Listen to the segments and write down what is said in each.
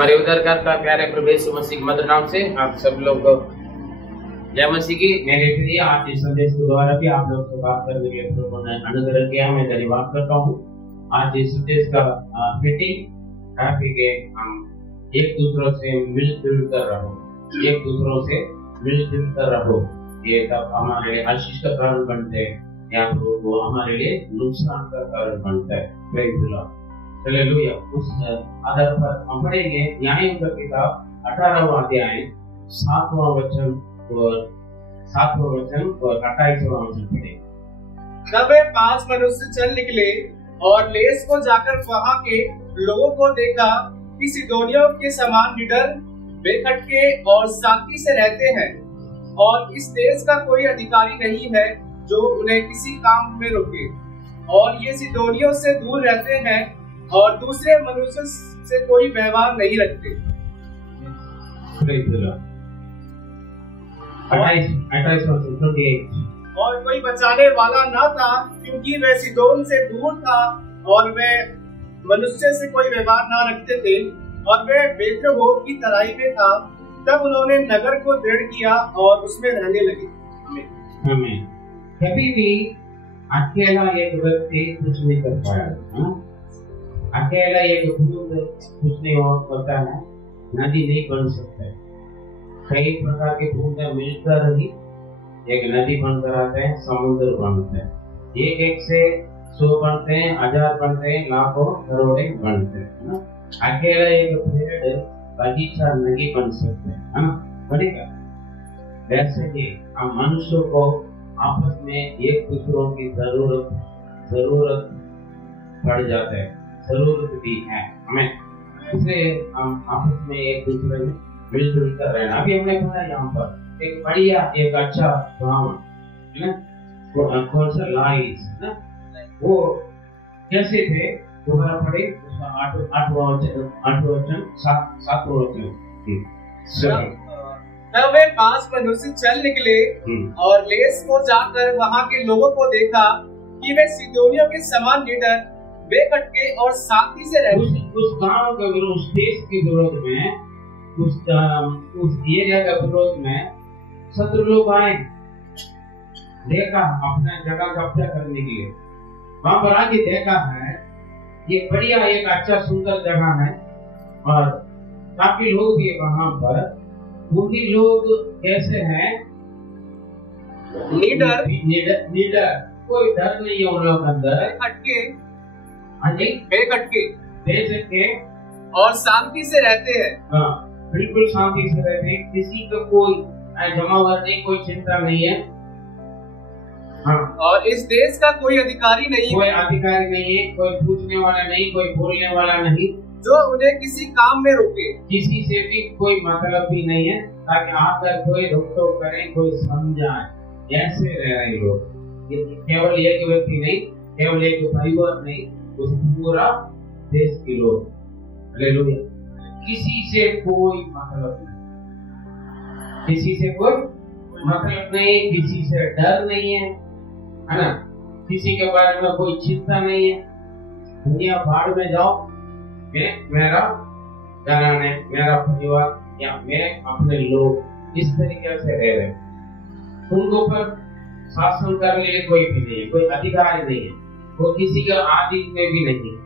हमारे उद्धारकर्ता प्यारे प्रभु यीशु मसीह के मधुर नाम से आप सब लोग को जय मसीह की। मेरे प्रिय आज इस संदेश के द्वारा भी आप लोग से बात करने के लिए प्रभु ने अनुग्रह किया, मैं धन्यवाद करता हूँ। आज इस संदेश का मीटिंग टॉपिक है हम एक दूसरों से मिलजुल कर रहो, एक दूसरों से मिलजुल कर रहो। ये तब हमारे लिए आशीष का कारण बनते हैं या तो वो हमारे लिए नुकसान का कारण बनता है। Praise the Lord, hallelujah. उस आधार पर हम पढ़ेंगे न्यायों का किताब 18वां अध्याय 7वां वचन और 28वां वचन पढ़ेंगे। तब वे 5 मनुष्य चल निकले और लेस को जाकर वहां के लोगों को देखा कि सिदोनियों के समान निडर, बेखटके और शांति से रहते हैं, और इस देश का कोई अधिकारी नहीं है जो उन्हें किसी काम में रोके, और ये सिदोनियों से दूर रहते हैं और दूसरे मनुष्य से कोई व्यवहार नहीं रखते। और कोई बचाने वाला न था, क्योंकि वह सिदोन से दूर था और वे मनुष्य से कोई व्यवहार न रखते थे, और वे बेत्रहोब की तराई में था। तब उन्होंने नगर को दृढ़ किया और उसमें रहने लगे। आमीन। कभी भी अकेला एक व्यक्ति कुछ नहीं कर पाया, अकेला एक बूंद कुछ नहीं हो सकता है, नदी नहीं बन सकता है। कई प्रकार के बूंदे मिलकर ही एक नदी बनकर आते हैं, समुद्र बनते हैं। एक एक से 100 बनते हैं, 1000 बनते हैं, लाखों करोड़े बनते हैं। अकेला एक पेड़ बगीचा नहीं बन सकते, है ना, बनेगा। वैसे ही हम मनुष्यों को आपस में एक दूसरों की जरूरत पड़ जाता है, जरूरत भी है हमें, इसलिए हम आपस में एक दूसरे में मिलजुल कर रहना। अभी हमने पढ़ा यहाँ पर एक बढ़िया एक अच्छा गाँव है ना, कौन सा लाइस है ना, वो कैसे थे दोबारा पढ़े उसका 8वां वचन 7वां वचन। तब वे 5 मनुष्य चल निकले और लेस को जाकर वहां के लोगों को देखा कि वे सिदोनियों के समान निडर, बेखटके और शांति से रहते। उस गांव के विरोध, उस देश के विरोध में, उस एरिया का विरोध में शत्रु लोग आए, देखा अपना जगह कब्जा करने के लिए। वहां पर आके देखा है ये बढ़िया एक अच्छा सुंदर जगह है और काफी लोग भी वहां पर। उन्हीं लोग कैसे हैं? निडर, कोई डर नहीं है उन लोगों के अंदर, बेखटके और शांति से रहते हैं। हाँ, बिल्कुल शांति से रहते हैं, किसी का कोई जमावट नहीं, कोई चिंता नहीं है। हाँ। और इस देश का कोई अधिकारी नहीं, कोई अधिकारी नहीं है, कोई पूछने वाला नहीं, कोई बोलने वाला नहीं, जो उन्हें किसी काम में रोके। किसी से भी कोई मतलब भी नहीं है, ताकि आकर कोई रोक टोक करे, कोई समझाए। ऐसे रह रहे लोग, केवल एक व्यक्ति नहीं, केवल एक परिवार नहीं, उस पूरा देश के लोग। हालेलुया। किसी से कोई मतलब नहीं, किसी से कोई मतलब नहीं, किसी से डर नहीं है ना, किसी के बारे में कोई चिंता नहीं है। दुनिया बाढ़ में जाओ, मेरा घराने, मेरा परिवार या मेरे अपने लोग इस तरीके से रह रहे, उनको पर शासन करने के लिए कोई भी नहीं है, कोई अधिकार नहीं है, वो किसी का आदि में भी नहीं है।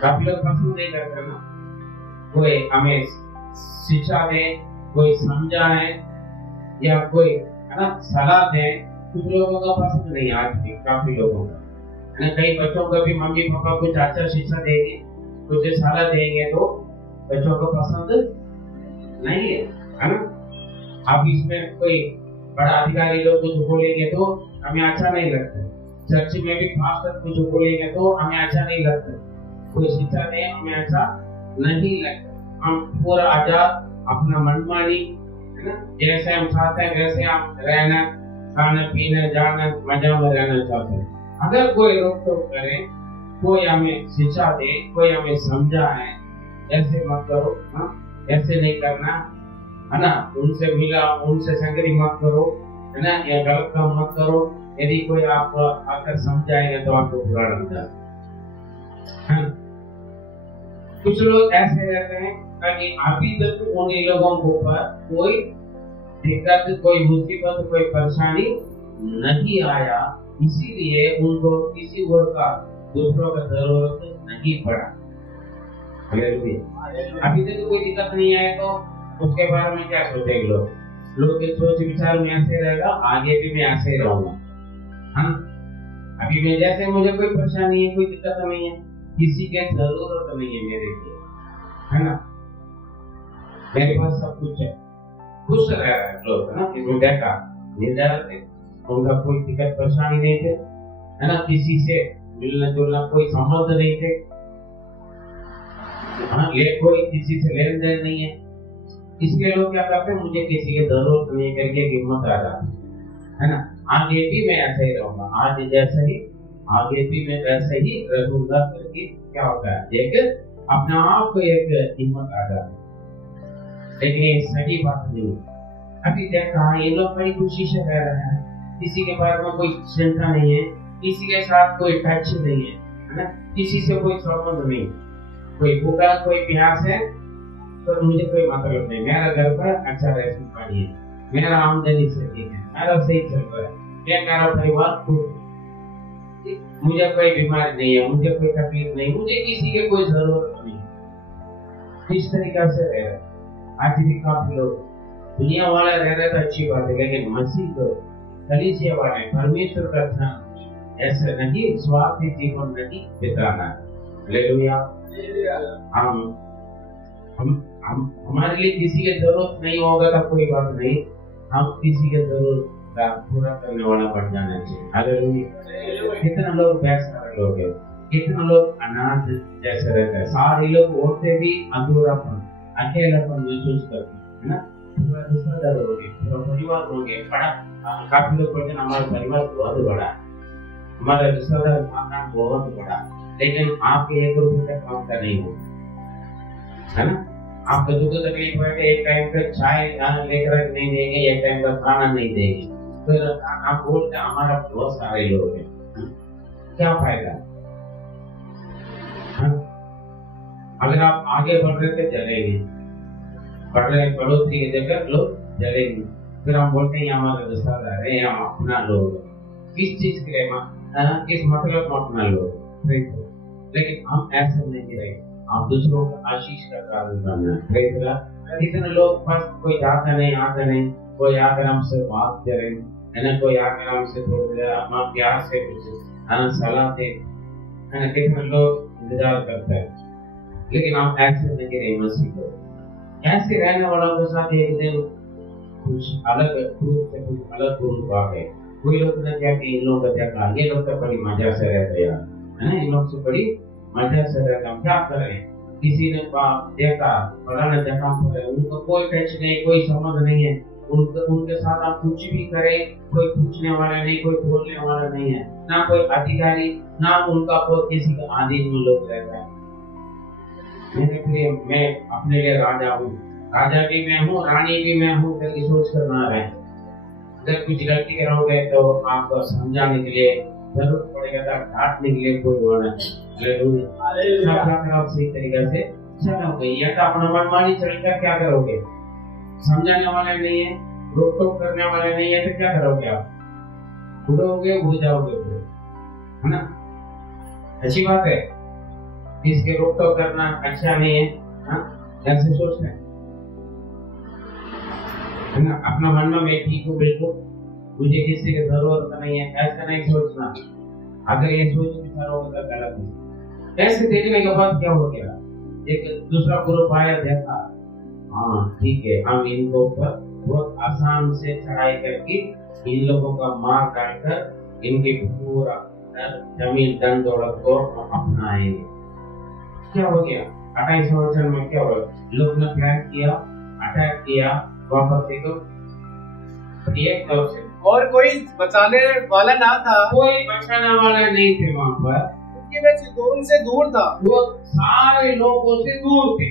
काफी लोग पसंद नहीं करते ना, कोई हमें शिक्षा दे, कोई समझाए या कोई है ना सलाह दे, कुछ लोगों का पसंद नहीं। आज भी काफी लोगों का है ना, कई बच्चों को भी मम्मी पापा कुछ अच्छा शिक्षा देंगे, कुछ सलाह देंगे तो बच्चों को पसंद नहीं है ना। आप इसमें कोई बड़ा अधिकारी लोग कुछ बोलेंगे तो हमें अच्छा नहीं लगता, चर्च में भी पास्टर कुछ बोलेंगे तो हमें अच्छा नहीं लगता, कोई शिक्षा दे हमें अच्छा नहीं लगता। हम पूरा आजाद, अपना मनमानी है ना, जैसे हम चाहते हैं वैसे हम रहना, खाना पीना, जाना, मजा में रहना चाहते हैं। अगर कोई रोक टोक करे, कोई हमें शिक्षा दे, कोई हमें समझाए, ऐसे मत करो, हाँ ऐसे नहीं करना, है ना, उनसे मिला, उनसे संगति मत करो, है ना, या गलत काम मत करो। यदि कोई आपको आकर समझाएगा तो आपको बुरा लग जाएगा। कुछ लोग ऐसे रहते हैं कि अभी तक उन लोगों के ऊपर कोई दिक्कत, कोई मुसीबत, कोई परेशानी नहीं आया, इसीलिए उनको किसी और का, दूसरों का जरूरत नहीं पड़ा। हालेलुया। अभी तक कोई दिक्कत नहीं आए तो उसके बारे में क्या सोचेंगे लोग? लोग के सोच विचार में ऐसे रहेगा, आगे भी मैं ऐसे ही रहूंगा। हाँ, अभी मैं जैसे, मुझे कोई परेशानी है, कोई दिक्कत नहीं है, किसी के जरूरत नहीं है मेरे लिए, है ना? मेरे पास सब कुछ है, खुश रह रहा है लोग, है ना? इसमें देखा निर्धारित थे, उनका कोई दिक्कत परेशानी नहीं थे, है ना? किसी से मिलना जुलना कोई संबंध नहीं थे, हाँ, ये कोई किसी से लेन देन नहीं है। इसलिए लोग क्या करते हैं, मुझे किसी की जरूरत नहीं करके हिम्मत आ जाती है ना? आगे भी मैं ऐसे ही रहूंगा, आज जैसे ही आगे भी मैं वैसे ही रहूंगा करके क्या होता है, एक अपने आप को एक हिम्मत आ जाती है। लेकिन ये सही बात नहीं। अभी देखा ये लोग बड़ी खुशी से रह रहे हैं, किसी के बारे में कोई चिंता नहीं है, किसी के साथ कोई टच नहीं है ना? किसी से कोई संबंध नहीं, कोई भूखा कोई प्यास है तो मुझे कोई मतलब नहीं, मेरा घर पर अच्छा राशन पानी है, मेरा आमदनी सही है, मेरा सही चल रहा है, मेरा परिवार खुश, मुझे कोई बीमारी नहीं है, मुझे कोई तकलीफ नहीं, मुझे किसी के कोई जरूरत नहीं। इस तरीके से रह रहे आज भी काफी लोग, दुनिया वाले रह रहे तो अच्छी बात है, लेकिन मसीह को कलीसिया वाले परमेश्वर का ध्यान ऐसे नहीं, स्वार्थी जीवन नहीं बिताना। हालेलुया। हम हमारे लिए किसी की जरूरत नहीं होगा तो कोई बात नहीं, हम किसी के जरूरत का पूरा करने वाला बन जाना चाहिए। हालेलुया। कितना लोग बेसहारा लोग हैं, कितना लोग अनाथ जैसे रहते हैं, सारे लोग होते भी अधूरापन, अकेलापन महसूस करते हैं, है ना? पूरा रिश्तेदार हो गए, पूरा परिवार हो गए, बड़ा काफी लोग बोलते हैं हमारा परिवार बहुत बड़ा है, हमारा रिश्तेदार खानदान बहुत बड़ा, लेकिन आपके 1 रुपये का काम का नहीं हो, है ना? आपको दुख तकलीफ है, एक टाइम का चाय लेकर नहीं देंगे, एक टाइम का खाना नहीं देंगे, फिर आप बोलते हमारा बहुत सारे लोग हैं, क्या फायदा? अगर आप आगे बढ़ रहे थे चलेंगे, बढ़ रहे बढ़ोतरी की जगह लोग चलेंगे, फिर हम बोलते हैं हमारे रिश्तेदार है, हम अपना लोग, किस चीज के लिए, किस मतलब में अपना लोग, लेकिन हम ऐसे नहीं रहे, आप दूसरों को आशीष का कारण बनना। इतने लोग बस कोई जाता नहीं आता नहीं, कोई आकर हमसे बात करें, है ना? कोई आकर हमसे थोड़ी देर हम प्यार से कुछ सलाह दे, है ना? कितने लोग इंतजार करते हैं, लेकिन आप ऐसे नहीं रहे। मसीह को ऐसे रहने वालों के साथ एक दिन कुछ अलग रूप से कुछ अलग रूप आ गए। कोई लोग ने क्या कि इन लोगों का देखा, ये लोग तो बड़ी मजा से रहते हैं, है ना? इन लोग से बड़ी मजा से रहते हम, क्या करें? किसी ने देखा, फलाना देखा, उनको कोई टच नहीं, कोई समझ नहीं है, उनके साथ आप कुछ भी करें, कोई पूछने वाला नहीं, कोई बोलने वाला नहीं है, ना कोई अधिकारी, ना उनका कोई किसी का आधीन में लोग रहता है। मेरे प्रिय, मैं अपने लिए राजा हूँ, राजा भी मैं हूँ, रानी भी मैं हूँ करके सोच कर ना रहे। अगर कुछ गलती करोगे तो आपको समझाने के लिए जरूरत पड़ेगा, तो डांटने के लिए कोई होना आप सही तरीके से चलोगे, या तो अपना मनमानी चलकर क्या करोगे? समझाने वाले नहीं है, रोक टोक करने वाले नहीं है, तो क्या करोगे? आप उड़ोगे, उड़ जाओगे, है ना? अच्छी बात है, इसके रोक टोक करना अच्छा नहीं है, ऐसे सोचना है ना? अपना मन में मैं ठीक हूँ, बिल्कुल मुझे किसी की जरूरत नहीं है, ऐसा नहीं सोचना। अगर ये सोच विचार होगा तो गलत है। ऐसे देखने के बाद क्या हो गया, एक दूसरा ग्रुप आया, देखा, हाँ ठीक है, हम इनको ऊपर बहुत आसान से चढ़ाई करके इन लोगों का मार डालकर इनके पूरा जमीन धन दौलत को अपनाएंगे। क्या हो गया? 28 वर्षन में क्या हुआ? लोग ने प्लान किया, अटैक किया, वापस देखो एक तरफ से, और कोई बचाने वाला ना था, कोई बचाने वाला नहीं थे वहाँ पर, क्योंकि मैं सिदोन से दूर था, वो सारे लोगों से दूर थे।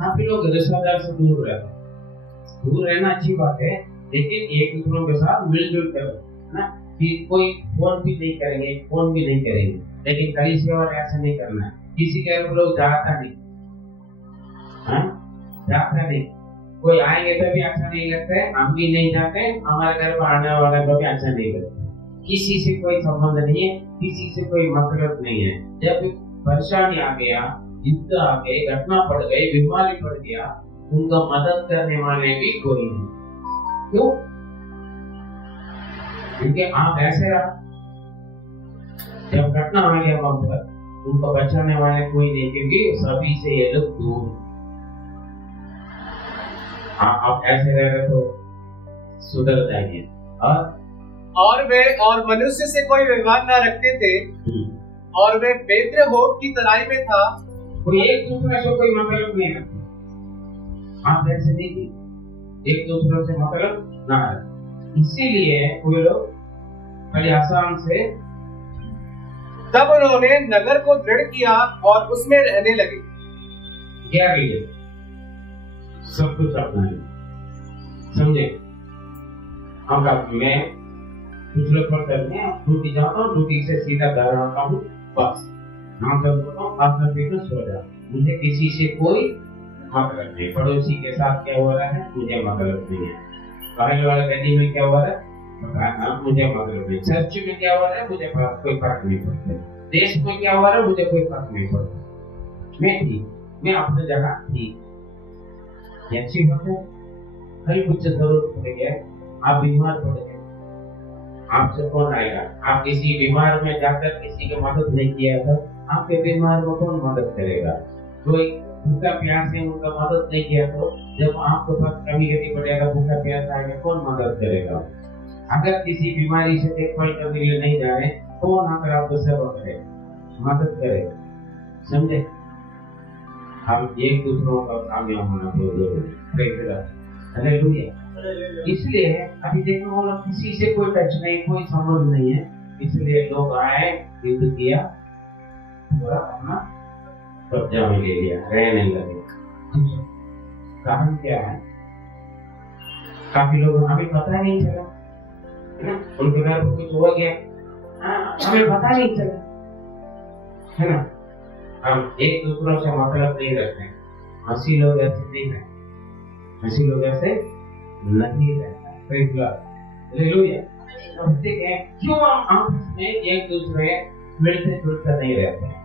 काफी लोग रिश्तेदार से दूर रहते, दूर रहना अच्छी बात है, लेकिन एक दूसरों के साथ मिलजुल कर, है ना? कि कोई फोन भी नहीं करेंगे, फोन भी नहीं करेंगे, लेकिन कलीसिया वाले ऐसा नहीं करना है, किसी के लोग जाता नहीं, हाँ? जाता नहीं, कोई आएंगे तो भी अच्छा नहीं लगता है, हम भी नहीं जाते, हमारे घर पर आने वाले को भी अच्छा नहीं लगता। किसी से कोई संबंध नहीं है, किसी से कोई मतलब नहीं है। जब परेशानी आ गया, युद्ध आ गए, घटना पड़ गई, बीमारी पड़ गया, उनका मदद करने वाले भी कोई नहीं। क्यों? क्योंकि आप ऐसे रहा, जब घटना आ गया वहां पर उनको बचाने वाले कोई नहीं, क्योंकि सभी से ये लोग दूर। आप ऐसे रह रहे तो सुधर जाएंगे। और वे और मनुष्य से कोई व्यवहार न रखते थे, और वे बेत्रहोब की तराई में था। कोई एक दूसरे से कोई मतलब नहीं रखते। आप ऐसे देखिए, एक दूसरे से मतलब ना रखते, इसीलिए कोई लोग बड़े आसान से। तब उन्होंने नगर को दृढ़ किया और उसमें रहने लगे। क्या रीजन? सब कुछ अपना है, समझे? हम मैं कुछ लोग पर करते हैं, ड्यूटी जाता हूँ, ड्यूटी से सीधा घर आता हूँ, बस नाम कर देता हूँ, अपना बिजनेस सो जा, मुझे किसी से कोई मतलब नहीं। पड़ोसी के साथ क्या हो रहा है मुझे मतलब नहीं है, पहले वाले गली में क्या हो रहा है मुझे मतलब नहीं, चर्च में क्या हो रहा है मुझे कोई फर्क नहीं पड़ता, देश में क्या हो रहा है मुझे कोई फर्क नहीं पड़ता। मैं ठीक, मैं अपनी जगह ठीक। ये अच्छी बात है। कहीं कुछ जरूरत पड़ गया, आप बीमार पड़ गए, आपसे कौन आएगा? आप किसी बीमार में जाकर किसी की मदद नहीं किया था, आपके बीमार को कौन मदद करेगा? कोई भूखा प्यास है उनका मदद नहीं किया तो जब आपके पास कमी गति पड़ेगा, भूखा प्यास आएगा, कौन मदद करेगा? अगर किसी बीमारी से देखभाल करने के लिए नहीं जा रहे, कौन आकर आपको सेवा करे, मदद करे? समझे? हम एक दूसरों का कामयाब होना बहुत जरूरी है। हालेलुया। इसलिए अभी देखो हम लोग किसी से कोई टच नहीं, कोई संबंध नहीं है, इसलिए लोग आए, युद्ध किया, पूरा अपना कब्जा में ले लिया, रहने लगे। कारण क्या है? काफी लोग हमें पता नहीं चला, उनके घर पर कुछ हो गया, हमें पता नहीं चला, है ना? हम एक दूसरों से मतलब नहीं रखते। मसीह लोग ऐसे नहीं रहते, मसीह लोग ऐसे नहीं रहता। Praise God, hallelujah. अब देखें क्यों हम आपस में एक दूसरे मिलते जुलते नहीं रहते हैं?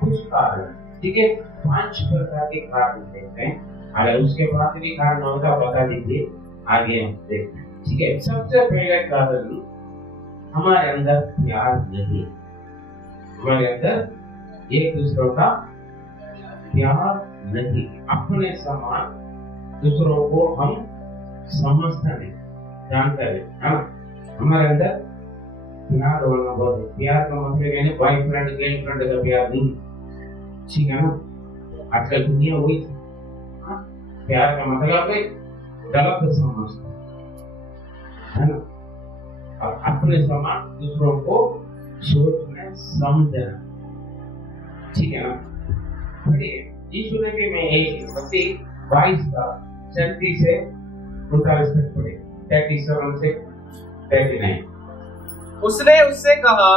कुछ कारण, ठीक है, 5 प्रकार के कारण देखते हैं, अगर उसके बाद भी कारण होगा बता दीजिए, आगे हम देखते हैं। ठीक है, सबसे पहले कारण हमारे अंदर प्यार नहीं, हमारे अंदर एक दूसरों का प्यार नहीं, अपने समान दूसरों को हम समझते नहीं, जानते नहीं, है ना? हमारे अंदर प्यार होना बहुत है। प्यार का मतलब मैंने बॉयफ्रेंड गर्लफ्रेंड का प्यार नहीं, ठीक है ना? आजकल दुनिया हुई थी, प्यार का मतलब है गलत समझते, है ना? और अपने समान दूसरों को सोचना समझना, ठीक है ना? यीशु ने भी मैं एक मत्ती 22 का 37 से 39 तक पढ़े, 37 से 39। उसने उससे कहा,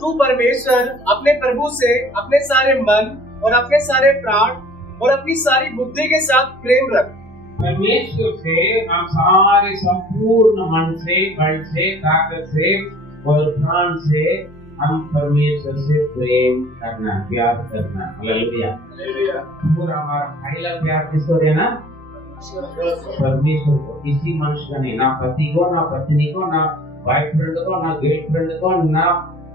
तू परमेश्वर अपने प्रभु से अपने सारे मन और अपने सारे प्राण और अपनी सारी बुद्धि के साथ प्रेम रख। परमेश्वर से हम सारे संपूर्ण मन से, बल से, ताकत से और प्राण से हम परमेश्वर से प्रेम करना, प्यार करना। हालेलुया। पूरा हमारा पहला प्यार किसको देना? परमेश्वर को, किसी मनुष्य का नहीं, ना पति को, ना पत्नी को, ना बॉयफ्रेंड को, ना गर्लफ्रेंड को, ना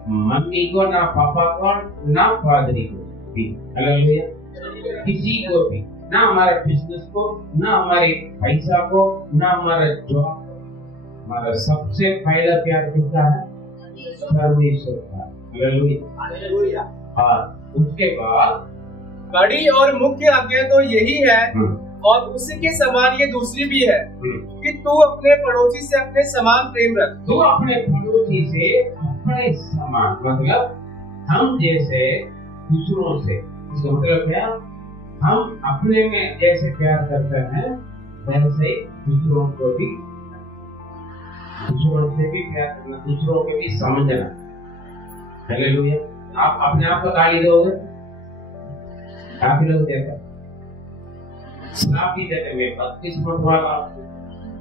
मम्मी को, ना पापा को, ना पादरी को भी। हालेलुया। किसी को भी, ना हमारे बिजनेस को, ना हमारे पैसा को, ना हमारा जॉब। हमारा सबसे पहला प्यार किसका है? परमेश्वर का। हालेलुया। और उसके बाद बड़ी और मुख्य आज्ञा तो यही है, और उसी के समान ये दूसरी भी है कि तू अपने पड़ोसी से अपने समान प्रेम रख। तू अपने पड़ोसी से अपने समान, मतलब हम जैसे दूसरों से, इसका मतलब क्या? हम अपने में जैसे प्यार करते हैं वैसे दूसरों को भी, दूसरों से भी प्यार करना, दूसरों के भी समझना। हालेलुया। आप अपने आप को गाली दोगे? काफी लोग देखा श्राप ही देते मैं बदकिस्मत वाला,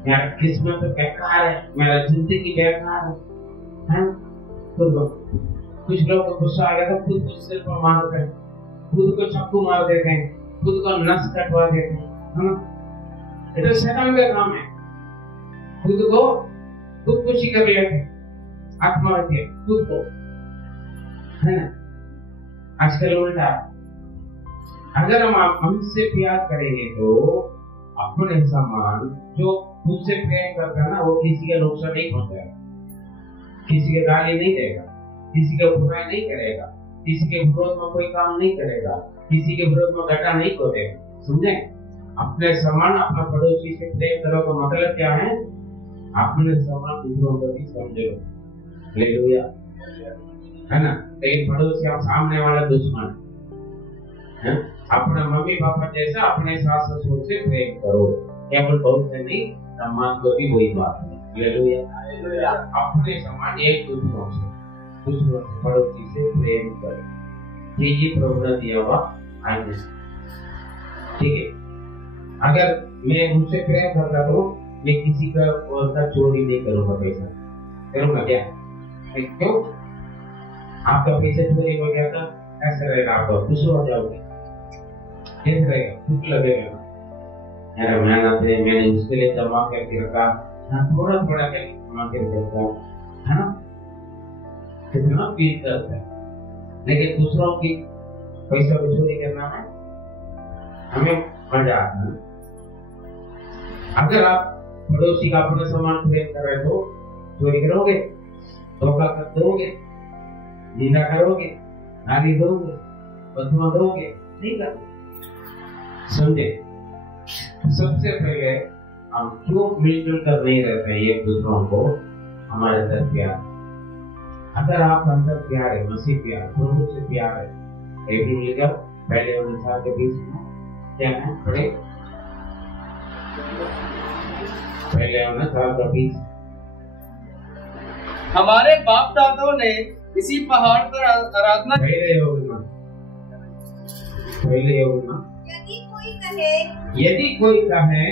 मेरा किस्मत तो बेकार है, मेरा जिंदगी बेकार है। तो कुछ लोग को गुस्सा आ गया तो खुद को सिर पर मारते हैं, खुद को चाकू मार देते हैं, खुद को नस कटवा देते हैं, है ना? ये तो शैतान का काम है। खुद को खुदकुशी कर लेते हैं, आत्महत्या खुद को, है ना? आजकल उल्टा, अगर हम हमसे प्यार करेंगे तो अपने समान जो मुझसे प्रेम करता है ना, वो किसी का नुकसान नहीं पहुंचाएगा, किसी के गाली नहीं देगा, किसी का बुराई नहीं करेगा, किसी के विरोध में कोई काम नहीं करेगा, किसी के विरोध में घटा नहीं करेगा। समझे? अपने समान अपना पड़ोसी से प्रेम करो का मतलब क्या है? अपने समान दूसरों को भी समझो। हालेलुया, है ना? लेकिन पड़ोसी आप सामने वाला दुश्मन है। अपना मम्मी पापा जैसा अपने सास ससुर से प्रेम करो, केवल बहुत से नहीं, सम्मान को भी वही बात है। हालेलुया, अपने समान एक दूसरों से पड़ोसी से प्रेम करो, ये प्रभु ने दिया हुआ आज्ञा। ठीक है? अगर मैं उनसे प्रेम करता तो मैं किसी का चोरी नहीं करूंगा, पैसा करूंगा क्या? क्यों? आपका पैसा चोरी हो गया था, ऐसा रहेगा, आप खुश हो जाओगे, कैसे रहेगा? दुख लगेगा, मेरा मेहनत है, मैंने उसके लिए जमा करके रखा, थोड़ा थोड़ा करके जमा करके रखा, है ना? कितना फील करता है। लेकिन दूसरों की पैसा को चोरी करना है, हमें मजा आता है। अगर आप पड़ोसी का अपना सामान प्रेम कर रहे हो, चोरी करोगे, धोखा कर दोगे, निंदा करोगे, गाली दोगे, बदुआ दोगे, नहीं करोगे। समझे? सबसे पहले हम क्यों मिलजुल कर नहीं रहते हैं एक दूसरों को? हमारे अंदर प्यार। अगर आप अंदर प्यार है, मसीह प्यार, प्रभु से प्यार है, एवरी लिखा पहले 19 के 20 क्या है? पढ़े पहले 19 का 20। हमारे बाप दादों ने इसी पहाड़ पर आराधना पहले होगा यदि कोई कहे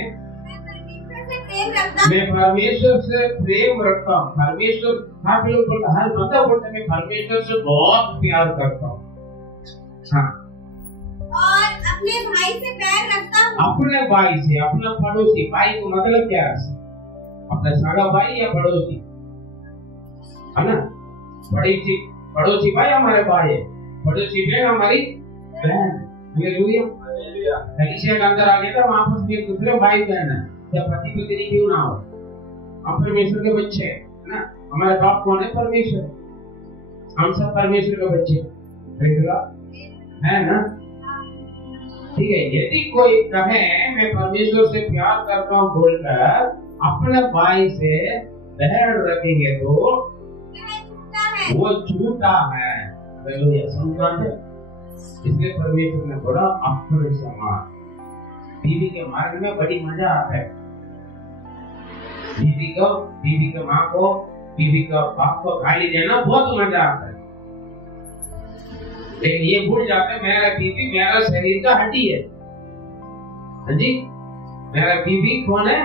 मैं परमेश्वर से प्रेम रखता हूँ, परमेश्वर हर बंदा बोलता है मैं परमेश्वर से बहुत प्यार करता हूँ, हाँ, और अपने भाई से प्यार रखता हूँ, अपने भाई से, अपना पड़ोसी, भाई को मतलब क्या है? अपना सागा भाई या पड़ोसी, है ना? पड़ोसी भाई हमारे भाई है, पड़ोसी बहन हमारी बहन। हालेलुया, कलीसिया के अंदर आ गया था, वहां पर एक दूसरे भाई बहन है, या पति पत्नी क्यों ना हो, हम परमेश्वर के बच्चे हैं, है ना? हमारे बाप कौन है? परमेश्वर। हम सब परमेश्वर के बच्चे है ना? ठीक है? यदि कोई कहे मैं परमेश्वर से प्यार करता हूँ बोलकर अपने भाई से बैर रखेंगे तो वो झूठा है। हालेलुया, समझ? इसलिए परमेश्वर ने बोला अपने समान। बीवी के मार्ग में बड़ी मजा आता है, बीवी के माँ को, बीवी का बाप को गाली देना बहुत मजा आता है। लेकिन ये भूल जाते हैं मेरा बीवी मेरा शरीर का हड्डी है। हाँ जी, मेरा बीवी कौन है?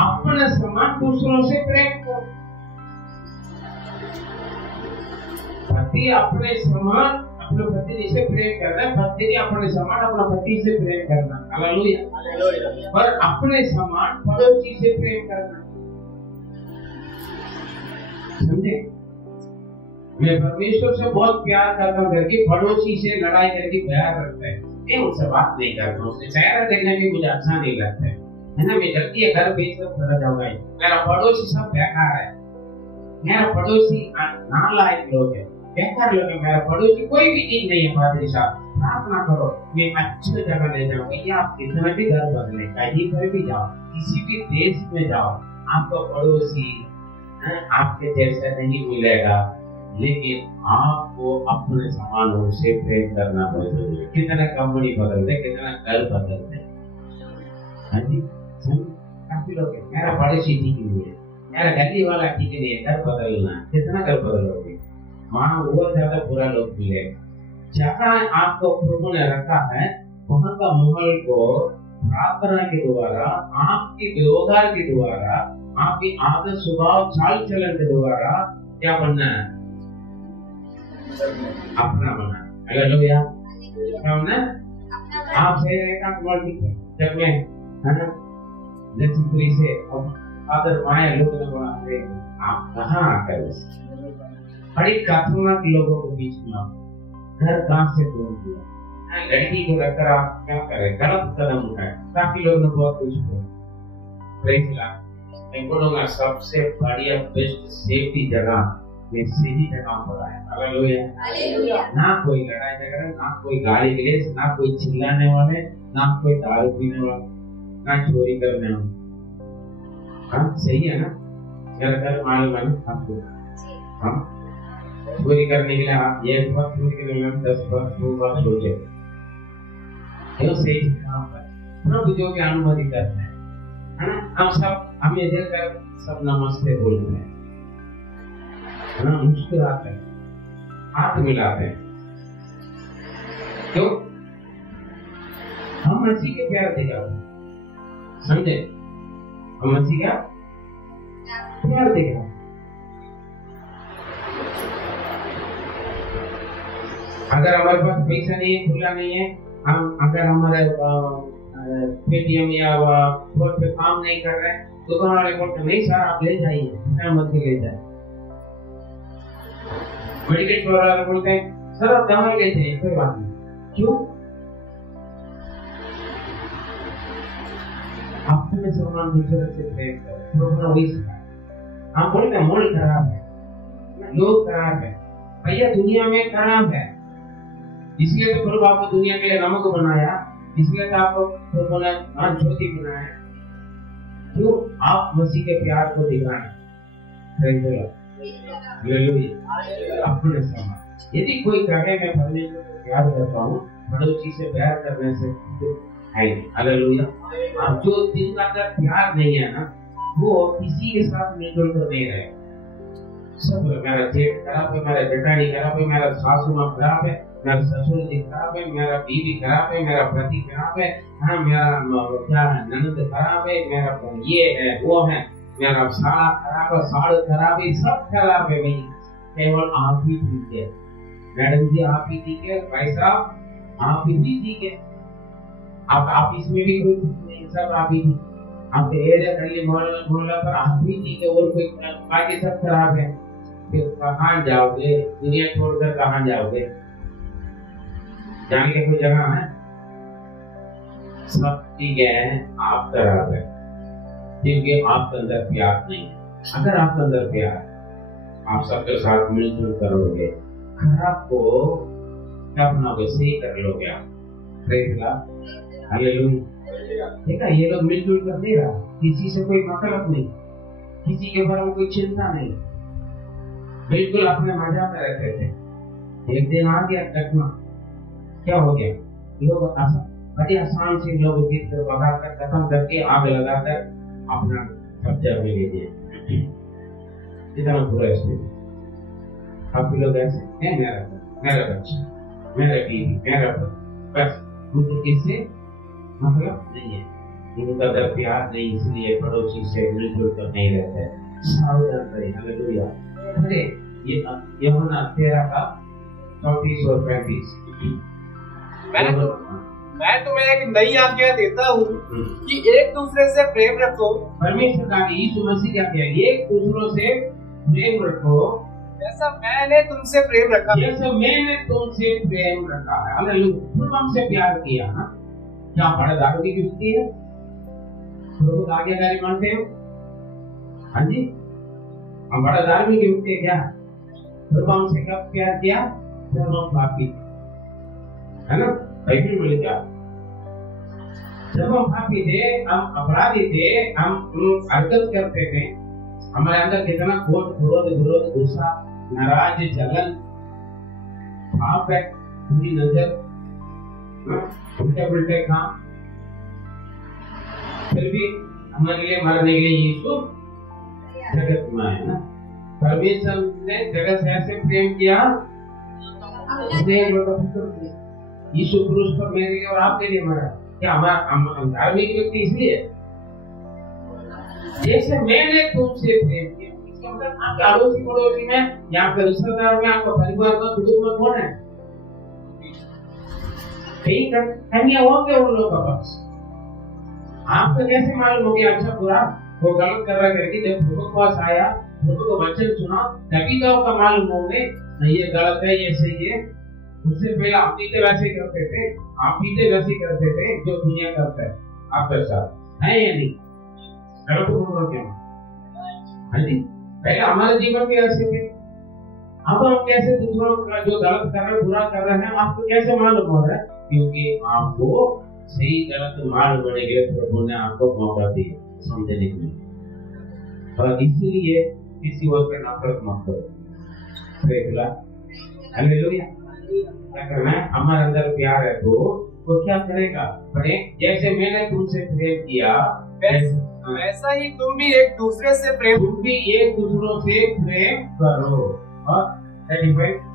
अपने समान दूसरों से प्रेम करो। पति अपने समान अपने पत्नी से प्रेम करना, पत्नी अपने समान अपना पति से प्रेम करना। हालेलुया। पर अपने समान पड़ोसी से प्रेम करना। समझे? मैं परमेश्वर से बहुत प्यार करता हूँ करके पड़ोसी से लड़ाई करके प्यार रखता है, मैं उनसे बात नहीं करता हूँ, उससे चेहरा देखने में मुझे अच्छा नहीं लगता है ना? मैं जल्दी घर बेच कर चला जाऊंगा। मेरा पड़ोसी सब बेकार है, मेरा पड़ोसी नालायक लोग है, बेकार लोग है, मेरा पड़ोसी कोई भी चीज नहीं है। पादरी साहब प्रार्थना करो मैं अच्छी जगह ले जाऊंगा, या आप कितना भी घर बदले, कहीं पर भी जाओ, किसी भी देश में जाओ, आपको पड़ोसी आपके जैसा नहीं मिलेगा, लेकिन आपको अपने समानों से प्रेम करना बहुत जरूरी है। कितना कंपनी बदलते, कितना घर बदलते। हाँ जी, काफी लोग मेरा पड़ोसी ठीक नहीं है, मेरा गली वाला ठीक नहीं है, घर बदलना, कितना घर बदलोगे? वहाँ और ज्यादा बुरा लोग मिलेगा। जहाँ आपको प्रभु ने रखा है वहां का महल को प्रार्थना के द्वारा, आपके व्यवहार के द्वारा, आपकी आदत स्वभाव चाल चलन के द्वारा क्या बनना है? अपना बना। हालेलुया। क्या बनना? आप सही रहेगा तुम्हारी जब मैं, है ना, लक्ष्मीपुरी से आदर माया लोग ने बोला अरे आप कहाँ आकर बड़ी खतरनाक लोगों के बीच में आप घर कहाँ से दूर दिया, लड़की को रखकर आप क्या करें, गलत कदम उठाए। काफी लोग ने बहुत कुछ बोला। मैं बोलूंगा सबसे बढ़िया बेस्ट सेफ्टी जगह में सही जगह पर आए। हालेलुया। ना कोई लड़ाई झगड़ा, ना कोई गाली गलौज, ना कोई चिल्लाने वाले, ना कोई दारू पीने वाले, ना चोरी करने वाले। हाँ सही है ना? घर मालूम है ना आपको? हाँ चोरी करने के लिए आप एक बार चोरी करने में 10 बार 2 बार सोचे क्यों? सही काम कर प्रभु जो की अनुमति करते हैं, है ना? हम सब हमें देखकर सब नमस्ते बोलते हैं, है ना? मुस्कुराते हैं, हाथ मिलाते हैं। क्यों? हम मसीह के प्यार दिया, समझे? हम मसीह का प्यार दिया। अगर हमारे पास पैसा नहीं है, खुला नहीं है, हम अगर हमारे पेटीएम या फोन पे काम नहीं कर रहे हैं, दुकान वाले बोलते नहीं सर आप ले जाइए, मत ले जाए। मेडिकल स्टोर वाले बोलते हैं सर आप दवाई ले जाइए, कोई बात नहीं। क्यों? अपने सामान दूसरे से प्रेम करो, लोग वही सिखाए। हम बोलते हैं मोल खराब है, लोग खराब है, भैया दुनिया में खराब है, इसलिए तो प्रभु आपको दुनिया के लिए नमक बनाया, इसलिए तो आपको प्रभु ने ज्योति बनाया। क्यों? आप मसीह के प्यार को दिखाएं। अपने सामान यदि कोई कहे मैं परमेश्वर को प्यार करता हूँ, पड़ोसी से प्यार करने से है। हालेलुया। अब जो जिनका अंदर प्यार नहीं है ना, वो किसी के साथ मिलजुल कर नहीं रहे। सब मेरा जेठ खराब है, मेरा जेठानी खराब है, मेरा सासू माँ खराब है, मेरा ससुर जी खराब है, मेरा बीवी खराब है, मेरा पति खराब है, हाँ मेरा क्या ननद खराब है, मेरा ये है वो है, मेरा साला खराब है, साड़ खराब है, सब खराब है। भाई केवल आप ही ठीक है। मैडम जी आप ही ठीक है, भाई साहब आप ही ठीक है। आप इसमें भी कोई नहीं, सब आप ही ठीक। आपके एरिया गली मोहल्ला पर आप ही ठीक है, और कोई बाकी सब खराब है। फिर कहाँ जाओगे? दुनिया छोड़कर कहाँ जाओगे? जाने की कोई जगह है? सब ठीक है, आप खराब है क्योंकि आपके अंदर प्यार नहीं। अगर आपके अंदर प्यार, आप सबके साथ मिलजुल करोगे, खराब को क्या बनाओगे? सही कर लोगे आप। Praise God. हालेलुया। देखा ये लोग मिलजुल कर दे रहा, किसी से कोई मतलब नहीं, किसी के बारे में कोई चिंता नहीं, बिल्कुल अपने मजा में रहते थे। एक दिन आ गया घटना, क्या हो गया? लोग बड़ी आसान से लोग भगाकर खत्म करके आग लगाकर अपना कब्जा में ले लिया। इतना बुरा स्थिति। काफी लोग ऐसे हैं, मेरा बच्चा, मेरा बीवी, मेरा बस मुझे किससे मतलब नहीं है, उनका दर प्यार नहीं, इसलिए पड़ोसी से मिलजुल कर नहीं रहते हैं। सावधान करें। हालेलुया। अरे ये यूहन्ना 13 का 34 और 35। मैं तुम्हें एक नई आज्ञा देता हूँ कि एक दूसरे से प्रेम रखो। परमेश्वर का यीशु मसीह क्या किया? एक दूसरों से प्रेम रखो जैसा मैंने तुमसे प्रेम रखा। जैसा मैंने तुमसे प्रेम रखा है। हालेलुया। तुम हमसे प्यार किया ना, क्या बड़ा धार्मिक व्यक्ति है? प्रभु का आज्ञाकारी मानते हो? हाँ जी, हम बड़ा धार्मिक व्यक्ति है क्या? प्रभु हमसे कब प्यार किया? जब हम पापी, है ना? बाइबल में लिखा, जब हम पापी थे, हम अपराधी थे, हम हरकत करते थे, हमारे अंदर कितना क्रोध, विरोध, गुस्सा, नाराज, जलन, पाप है, बुरी नजर, उल्टे पुल्टे काम, फिर भी हमारे लिए मरने के लिए यीशु जगत में आया ना। परमेश्वर ने जगत से ऐसे प्रेम किया, यीशु क्रूस पर मेरे लिए और आपके लिए मरा। क्या हमारा धार्मिक व्यक्ति इसलिए जैसे मैंने तुमसे प्रेम किया, इसका मतलब आपके अड़ोसी पड़ोसी में या आपके रिश्तेदार में आपका परिवार का कुटुंब में कौन है? कहीं कमियां होंगे उन लोगों का पास। आपको कैसे मालूम हो गया अच्छा बुरा वो गलत कर रहा करके? जब प्रभु के पास आया, प्रभु को वचन सुना, तभी तो आपका मालूम हो गए नहीं ये गलत है ये सही है। उससे पहले आप भी तो वैसे ही करते थे, आप भी तो वैसे ही करते थे जो दुनिया करता है आपके साथ, है या नहीं? गलत बोल रहा क्या? हाँ जी, पहले हमारे जीवन में ऐसे थे, अब हम कैसे दूसरों का जो गलत कर रहे हैं बुरा कर रहे हैं आपको कैसे मालूम हो रहा है? क्योंकि आपको सही गलत मालूम होने के लिए प्रभु ने आपको मौका दिया समझने के लिए। और इसीलिए किसी और पे नफरत मत करो। हालेलुया। क्या करना है? हमारे अंदर प्यार है तो वो क्या करेगा? बड़े जैसे मैंने तुमसे प्रेम किया वैसा ही तुम भी एक दूसरे से प्रेम करो। और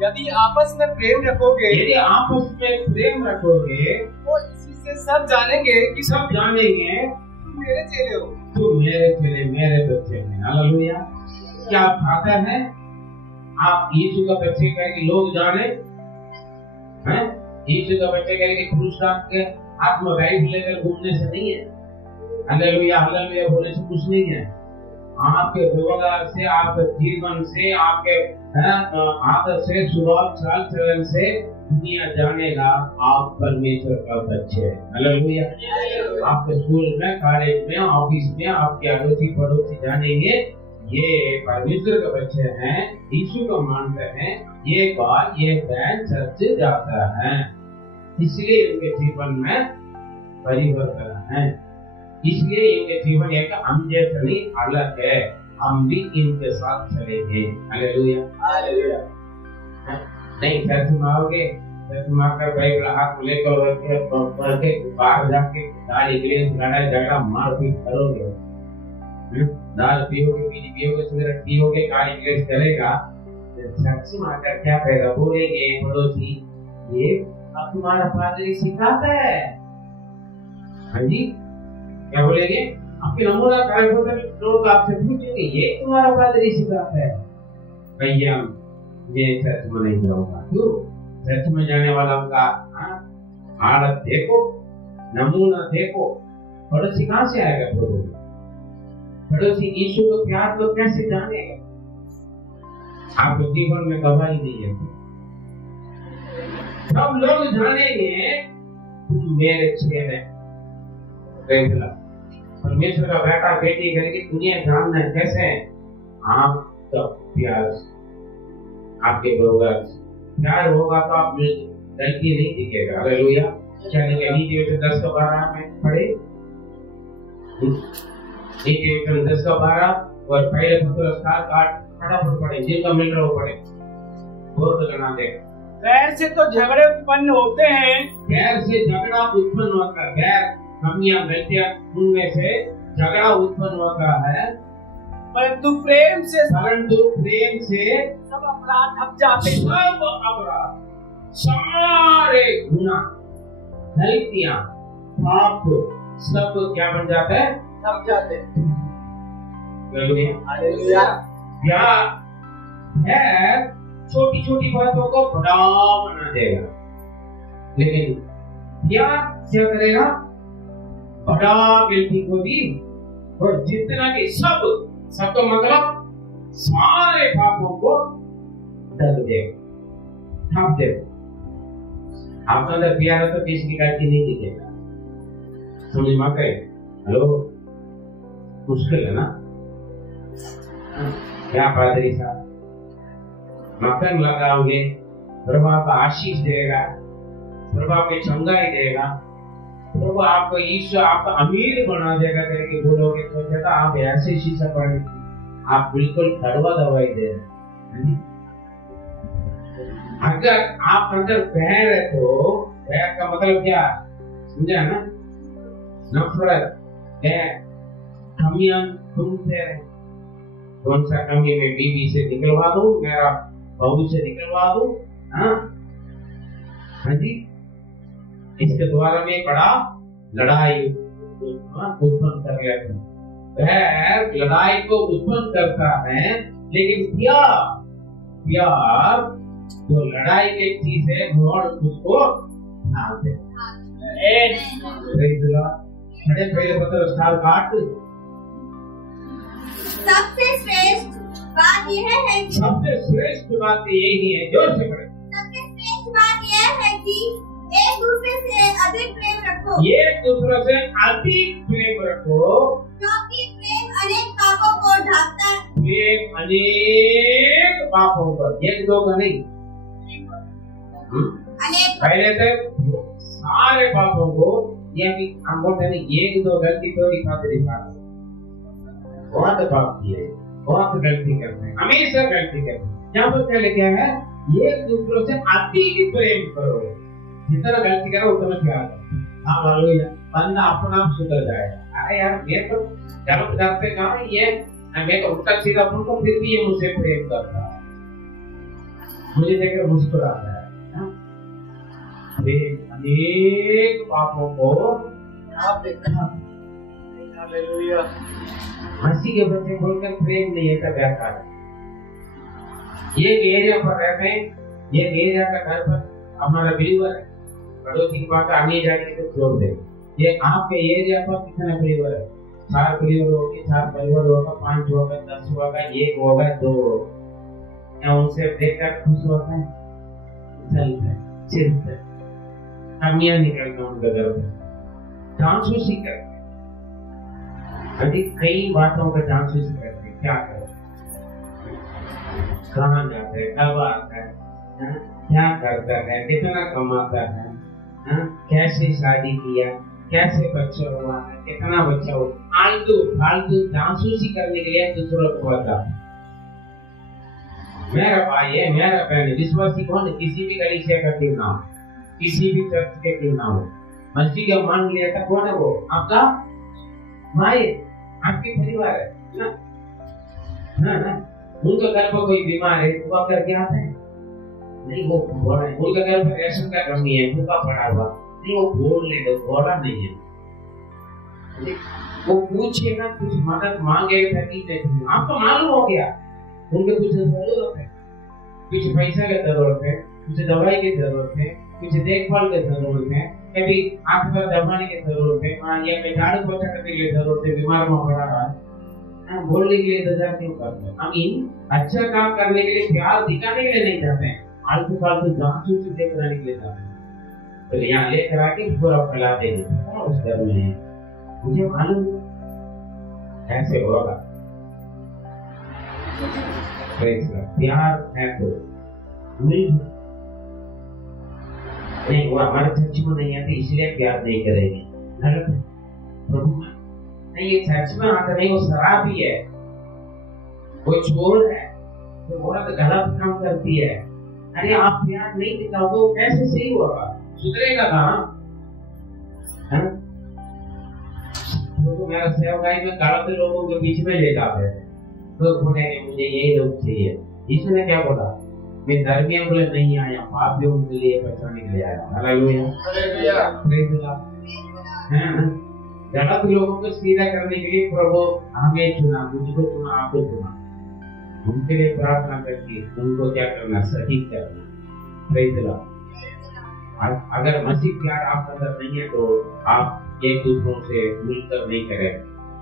यदि आपस में प्रेम रखोगे तो इसी से सब जानेंगे कि तुम मेरे चेले हो। तुम मेरे चेले, मेरे बच्चे हैं। हालेलुया। क्या खाता है? आप यीशु का बच्चे कहेंगे लोग जाने हैं? यीशु का बच्चे कहेंगे क्रूस के हाथ में बाइबल लेकर घूमने से नहीं है। हालेलुया हालेलुया बोलने से कुछ नहीं है। आपके व्यवहार से, आपके जीवन से, आपके आदत से, स्वभाव चाल चलन से दुनिया जानेगा आप परमेश्वर का बच्चे हैं। हालेलुया। आपके स्कूल में, कॉलेज में, ऑफिस में आपके अड़ोसी पड़ोसी जानेंगे ये परमेश्वर के बच्चे हैं, यीशु को मानते हैं, ये बात ये बहन चर्च जाता है। इसलिए इनके जीवन में परिवर्तन है। इसलिए इनके जीवन एक हम जैसा नहीं अलग है, हम भी इनके साथ चलेंगे। Hallelujah hallelujah. नहीं चर्च में आओगे, चर्च में आकर बाइबल हाथ में लेकर पढ़ के बाहर जाके गाली गलीच लड़ाई झगड़ा मारपीट करोगे, दाल पियोगे, बीड़ी पियोगे, सिगरेट पियोगे, गाली गलीच चलेगा। चर्च में आकर क्या कहेगा? बोलेंगे पड़ोसी ये अब तुम्हारा पादरी सिखाता है। हाँ जी, क्या बोलेंगे? आपके नमूना लोग आपसे पूछेंगे ये तुम्हारा पादरी सिखाता है। भैया ये चर्च में नहीं जाऊंगा। क्यों? चर्च में जाने वाला का हालत देखो, नमूना देखो। पड़ोसी कहाँ से आएगा? प्रभु पड़ोसी यीशु को प्यार तो कैसे जानेगा? आपके जीवन में गवाही नहीं है। सब लोग जानेंगे तुम मेरे चेले। परमेश्वर का बेटा बेटी करके दुनिया जानना है कैसे? आपका प्यार, आपके व्यवहार प्यार होगा तो आप गलती नहीं दिखेगा। हालेलुया। चलिए नीचे 10 का 12 में पढ़े, नीचे 10 का 12 और पहले पत्र 7-8 फटाफट पढ़े, जिनका मिल रहा हो पढ़े। बोर्ड लगा दे। बैर से तो झगड़े उत्पन्न होते हैं, बैर से झगड़ा उत्पन्न होता है। बैर कमियां गलतियां उनमें से झगड़ा उत्पन्न होता है, परंतु प्रेम से सब अपराध हट जाते हैं। सब अपराध, सारे गुनाह, गलतियां, पाप सब क्या बन जाते हैं? हट जाते हैं। हालेलुया। क्या है? छोटी छोटी बातों को बड़ा बना देगा, लेकिन क्या करेगा? बड़ा गलती को भी और जितना कि सब तो मतलब सारे पापों को ढक देगा, ढक देगा। आपका अंदर प्यार है तो किसी की गलती नहीं दिखेगा। समझ में गए? हेलो, मुश्किल है ना? क्या पादरी साहब मक्खन लगाओगे, प्रभु आपको आशीष देगा, प्रभु आपको चंगाई देगा, प्रभु आपको ईश्वर आपका अमीर बना देगा करके बोलोगे तो कहता आप ऐसे शीशा पड़े, आप बिल्कुल कड़वा दवाई दे रहे। अगर आप अंदर बैर है तो बैर का मतलब क्या समझा ना? नफरत, बैर, कमियां ढूंढते रहे। कौन सा कमी में बीवी से निकलवा दूं, मेरा बहू से निकलवा दूं? हाँ जी, इसके द्वारा में बड़ा लड़ाई उत्पन्न कर लेते हैं। वह लड़ाई को उत्पन्न करता है, लेकिन प्यार जो लड़ाई की चीज है मोड़ उसको ढालते पहले पत्र स्टार काट। सबसे श्रेष्ठ बात यह है कि सबसे श्रेष्ठ बात यही है, जोर से पढ़े। सबसे श्रेष्ठ बात यह है कि एक दूसरे से अधिक प्रेम रखो। एक दूसरे से अधिक प्रेम रखो, क्योंकि प्रेम अनेक पापों को ढांकता है। प्रेम अनेक पापों पर, एक दो का नहीं, अनेक पहले तक सारे पापों को, ये भी हम बोलते हैं एक दो गलती तो बहुत पाप किए, बहुत गलती करते हैं, हमेशा गलती करते हैं। यहाँ पर क्या लिखा है, एक दूसरों से अधिक प्रेम करो, जितना गलती करो उतना प्यार करो। हाँ हालेलुया, बंदा अपना आप सुधर जाएगा। अरे यार मैं तो गलत करते कहा, ये मैं तो उल्टा सीधा बोलूं, फिर भी ये मुझसे प्रेम करता है, मुझे देखकर मुस्कुराता है। प्रेम अनेक पापों को हालेलुया। हंसी के बच्चे बोलकर प्रेम नहीं है का व्याख्या है। ये एरिया पर रहते हैं, ये एरिया का घर पर हमारा बिलीवर है, पड़ोसी की बात आगे जाके तो छोड़ दे। ये आपके एरिया पर कितने बिलीवर है? 4 बिलीवर होगी, 4 परिवार होगा, 5 होगा, 10 होगा, 1 होगा, 2 होगा। उनसे देखकर खुश होता है, चलता है, चिढ़ता है, कमियां निकलता है उनके घर पर, जासूसी करते हैं। अभी कई बातों का जासूसी करते हैं, क्या करें, कहाँ जाते हैं, कब आता है, क्या करता है, कितना कमाता है, कैसे शादी किया, कैसे बच्चा हुआ है, कितना बच्चा हुआ, फालतू जासूसी करने के लिए दूसरों को बता। मेरा भाई है, मेरा बहन है, विश्वासी कौन है, किसी भी कलीसिया का क्यों ना हो, किसी भी चर्च के क्यों ना हो, मस्जिद का मान लिया था, कौन है वो? आपका भाई, आपके परिवार है ना। उनका घर पर कोई बीमार है, वो आप करके आते हैं नहीं, वो बोला है। उनका घर पर रेशन का कमी है, भूखा पड़ा हुआ नहीं, वो बोल ले दो, बोला नहीं है। वो पूछेगा, कुछ मदद मांगेगा, आपको मालूम हो गया उनके कुछ जरूरत है, कुछ पैसा की जरूरत है, कुछ दवाई की जरूरत है, कुछ देखभाल की जरूरत है, कभी आंख पर दबाने की जरूरत है, या झाड़ू पोछा करने की जरूरत है, बीमार में पड़ा रहा है, बोलने के लिए इंतजार क्यों करते हैं? हम अच्छा काम करने के लिए, प्यार दिखाने के लिए नहीं जाते हैं, फालतू जासूसी दिखाने के लिए जाते हैं। तो यहाँ लेकर आके पूरा फैला देंगे उस घर में, मुझे मालूम ऐसे होगा। प्यार है तो नहीं, वो हमारे चर्च में नहीं आते इसलिए प्यार नहीं करेंगे, गलत है। प्रभु नहीं, ये चर्च में आता नहीं, वो शराब ही है, वो चोर है, वो औरत गलत काम करती है। अरे आप प्यार नहीं दिखाओगे, वो कैसे सही होगा, सुधरेगा कहाँ? तो मेरा सेवकाई में गलत लोगों के बीच में ले जाते हैं, तो बोलेंगे मुझे यही लोग चाहिए। यीशु ने क्या बोला, मैं धर्मियों के लिए नहीं आया, पापियों के लिए बचाने के लिए आया। Hallelujah, hallelujah. गलत लोगों को सीधा करने के लिए प्रभु हमें चुना, मुझको चुना, आपको चुना, उनके लिए प्रार्थना करके उनको क्या करना, सही करना। Praise the Lord. अगर मसीह प्यार आपके अंदर नहीं है तो आप एक दूसरों से मिलकर नहीं करें,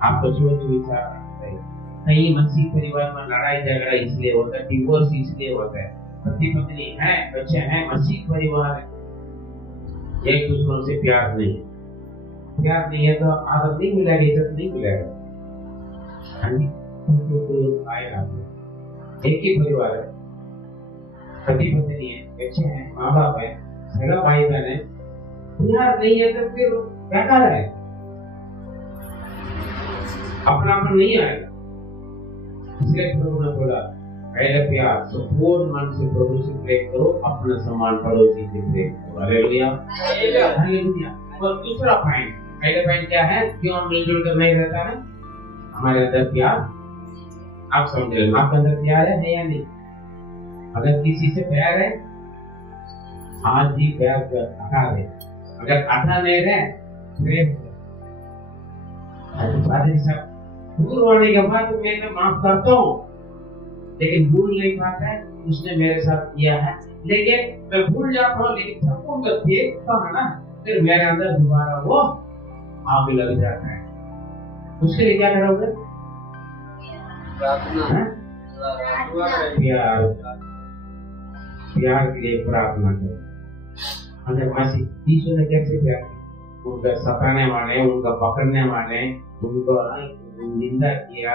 आपको सोच विचार करें। कई मसीह परिवार में लड़ाई झगड़ा इसलिए होता है, डिवोर्स इसलिए होता है, पति पत्नी है, बच्चे हैं, मसीह परिवार है, एक दूसरों से प्यार नहीं है। प्यार नहीं है तो आदत नहीं मिलेगा, इज्जत नहीं मिलेगा। आएगा एक ही परिवार है, पति पत्नी है, बच्चे हैं, माँ बाप है, सगा भाई बहन है, प्यार नहीं है तो फिर बेकार है, अपना अपना नहीं आएगा। इसलिए प्रभु ने बोला पहले प्यार, तो पूर्ण मन से प्रभु से प्रेम करो, अपना सम्मान पड़ोसी से प्रेम करो। Hallelujah, hallelujah. और दूसरा पॉइंट, पहले पॉइंट क्या है, क्यों हम मिलजुल कर नहीं रहता है? हमारे अंदर प्यार, आप समझ रहे हो, आपके अंदर प्यार है या नहीं? अगर किसी से प्यार है, आज ही प्यार हटा दे, अगर आता नहीं रहे फिर पादरी साहब दूर होने के बाद मैं माफ करता हूँ, लेकिन भूल नहीं पाता है उसने मेरे साथ किया है, लेकिन मैं भूल जाता हूँ, लेकिन सबको मैं देखता हूँ ना, फिर मेरे अंदर दोबारा वो आग लग जाता है। उसके लिए क्या करोगे? प्रार्थना, प्यार के लिए प्रार्थना करो। अगर मसीह यीशु ने कैसे प्यार किया? उनका सताने वाले, उनका पकड़ने वाले, उनको निंदा किया,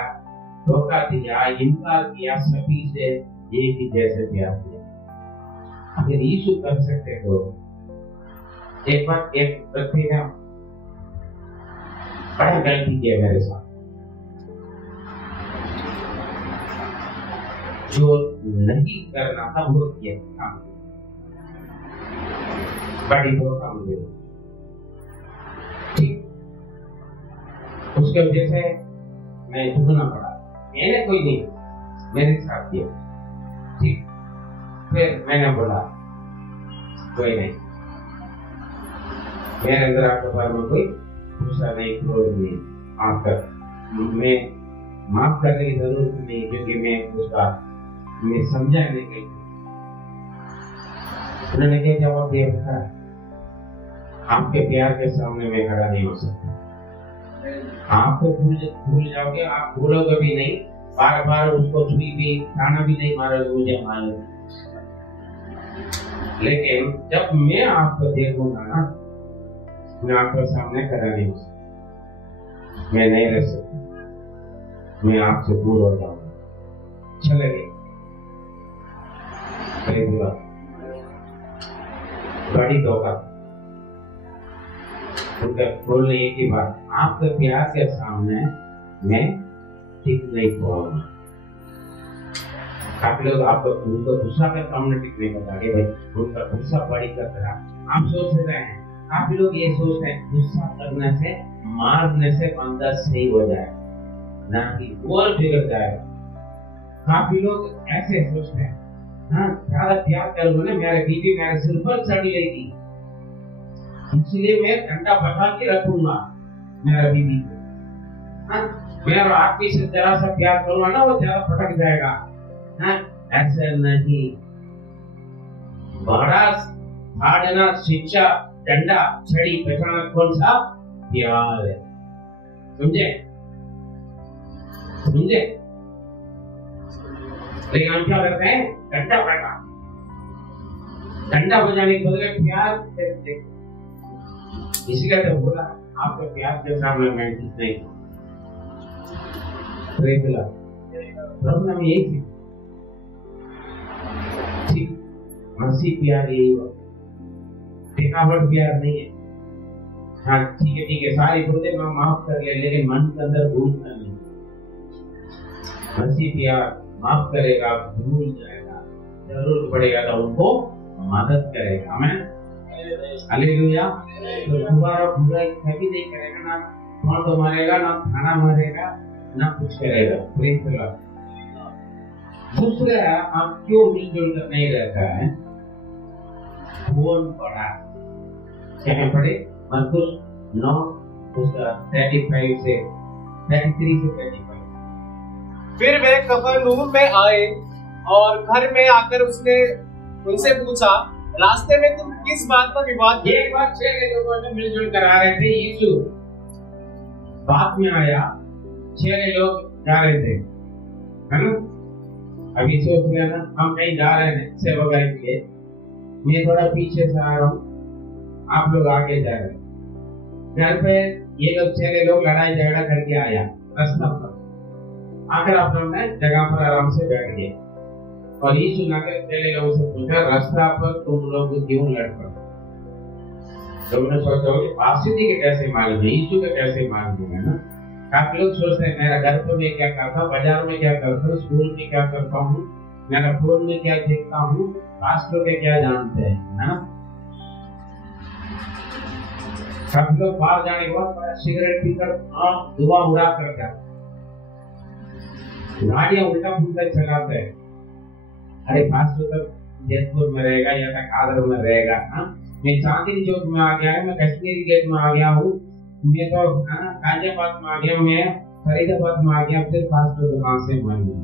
धोखा दिया, इनकार किया, सभी से एक ही जैसे प्यार किया। अगर यीशु कर सकते तो एक बार एक व्यक्ति ने बड़ा गलती किया मेरे साथ, जो नहीं करना था वो किया काम, बड़ी धोखा मुझे, ठीक। उसके वजह से मैं झुकना पड़ा, मैंने कोई नहीं, मेरे साथ किया, ठीक। फिर मैंने बोला कोई नहीं, मेरे अंदर आपके बारे में कोई गुस्सा नहीं, क्रोध नहीं, माफ कर, मैं माफ करने की जरूरत नहीं, क्योंकि मैं उसका मैं समझा नहीं गई। उन्होंने क्या जवाब दिया? था आपके प्यार के सामने मैं खड़ा नहीं हो सकता, आपको भूल जाओगे, आप भूलोगे भी नहीं, बार बार उसको छुई भी, खाना भी नहीं मारोगे, मुझे मालूम। लेकिन जब मैं आपको देखूंगा ना, मैं आपके सामने खड़ा नहीं हो सकता, मैं नहीं रह सकता, मैं आपसे दूर हो जाऊंगा। चले गए बड़ी धोखा। उनका बोलने एक ही बात, आपके प्यार के सामने मैं टिक नहीं पाऊंगा। काफी लोग आपको उनको गुस्सा के सामने टिक नहीं पाएंगे, भाई उनका गुस्सा बड़ी कर रहा। आप सोच रहे हैं, काफी लोग ये सोचते हैं गुस्सा करने से, मारने से बंदा सही हो जाए, ना कि और बिगड़ जाएगा। काफी लोग ऐसे सोचते हैं, हाँ ज्यादा प्यार करूंगा ना, मेरे बीवी मेरे सिर पर चढ़ लेगी, इसलिए मैं ठंडा बचा के रखूंगा मेरा बीवी को। हाँ, मैं आपकी से जरा सा प्यार करूंगा ना, वो ज्यादा फटक जाएगा। हाँ, ऐसे नहीं, बड़ा फाड़ना, शिक्षा, डंडा, छड़ी बचाना कौन सा प्यार है? समझे? समझे? लेकिन हम क्या करते हैं? डंडा बजा, डंडा बजाने के बदले प्यार करते। इसीलिए तो बोला आपके प्यार के सामने मैं ठीक नहीं। प्रभु ने यही ठीक, मसीह प्यार यही हो, दिखावट प्यार नहीं है। हाँ ठीक है, सारी भूलें मैं माफ कर ले, लेकिन मन के अंदर भूलना नहीं। मसीह प्यार माफ करेगा, भूल जाएगा, जरूरत पड़ेगा तो उनको मदद करेगा। हमें हालेलुया। तो दोबारा बुराई कभी नहीं करेगा, ना कौन तो मारेगा, ना खाना मारेगा, ना कुछ करेगा। प्रेम करेगा। दूसरा, आप क्यों मिलजुल कर नहीं रहता है? फोन पढ़ा, क्या पढ़े? मरकुस 9 उसका 35 से 33 से 35। फिर वे कफरनहूम में आए और घर में आकर उसने उनसे पूछा, रास्ते में तुम किस बात पर विवाद? एक बार 6 लोगों ने मिलजुल कर आ रहे थे, यीशु बात में आया, 6 लोग जा रहे थे, है ना? अभी सोच रहे ना, हम कहीं जा रहे हैं सेवा के लिए, मैं थोड़ा पीछे से आ रहा हूँ, आप लोग आगे जा रहे हैं। घर पे ये लोग 6 लोग लड़ाई झगड़ा करके आया, रास्ता पर आकर अपने जगह पर आराम से बैठ गए, और यीशु आकर 6 लोगों से पूछा, रास्ता पर तुम लोग क्यों लड़ पड़े? तुमने सोचा होगा बादशाह के कैसे मालूम है, यीशु के कैसे मालूम है ना? काफी लोग सोचते हैं मेरा घर पर मैं क्या करता, बाजार में क्या करता हूँ, स्कूल में क्या करता हूँ, मेरा फोन में क्या देखता हूँ, पास्टर के क्या जानते हैं ना? काफी लोग बाहर जाने के बाद सिगरेट पीकर धुआं उड़ा कर जाते, गाड़ियां उल्टा पुल्टा चलाते हैं। अरे पास्टर जयपुर में रहेगा या तक आगरा में रहेगा। हाँ, मैं चांदनी चौक में आ गया है, मैं कश्मीरी गेट में आ गया हूँ, मैं तो गाजियाबाद में आ गया, मैं फरीदाबाद में आ गया, फिर पास दुकान से मांगी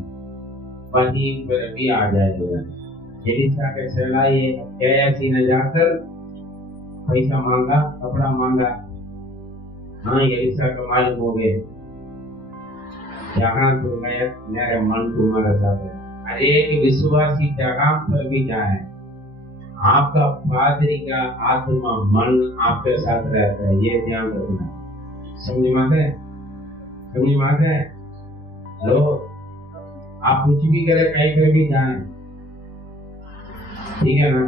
वहीं पर भी आ जाएगा। एलिशा के चला ये गेहाजी ने जाकर पैसा मांगा, कपड़ा मांगा। हाँ, एलिशा को मालूम हो गया जहाँ तो मेरे मन तुम्हारे साथ है। हर एक विश्वासी जगह पर भी जाए, आपका पादरी का आत्मा मन आपके साथ रहता है, ये ध्यान रखना। समझ में है? समझ में है? लो, आप कुछ भी करें, कहीं पर भी जाए, ठीक है ना?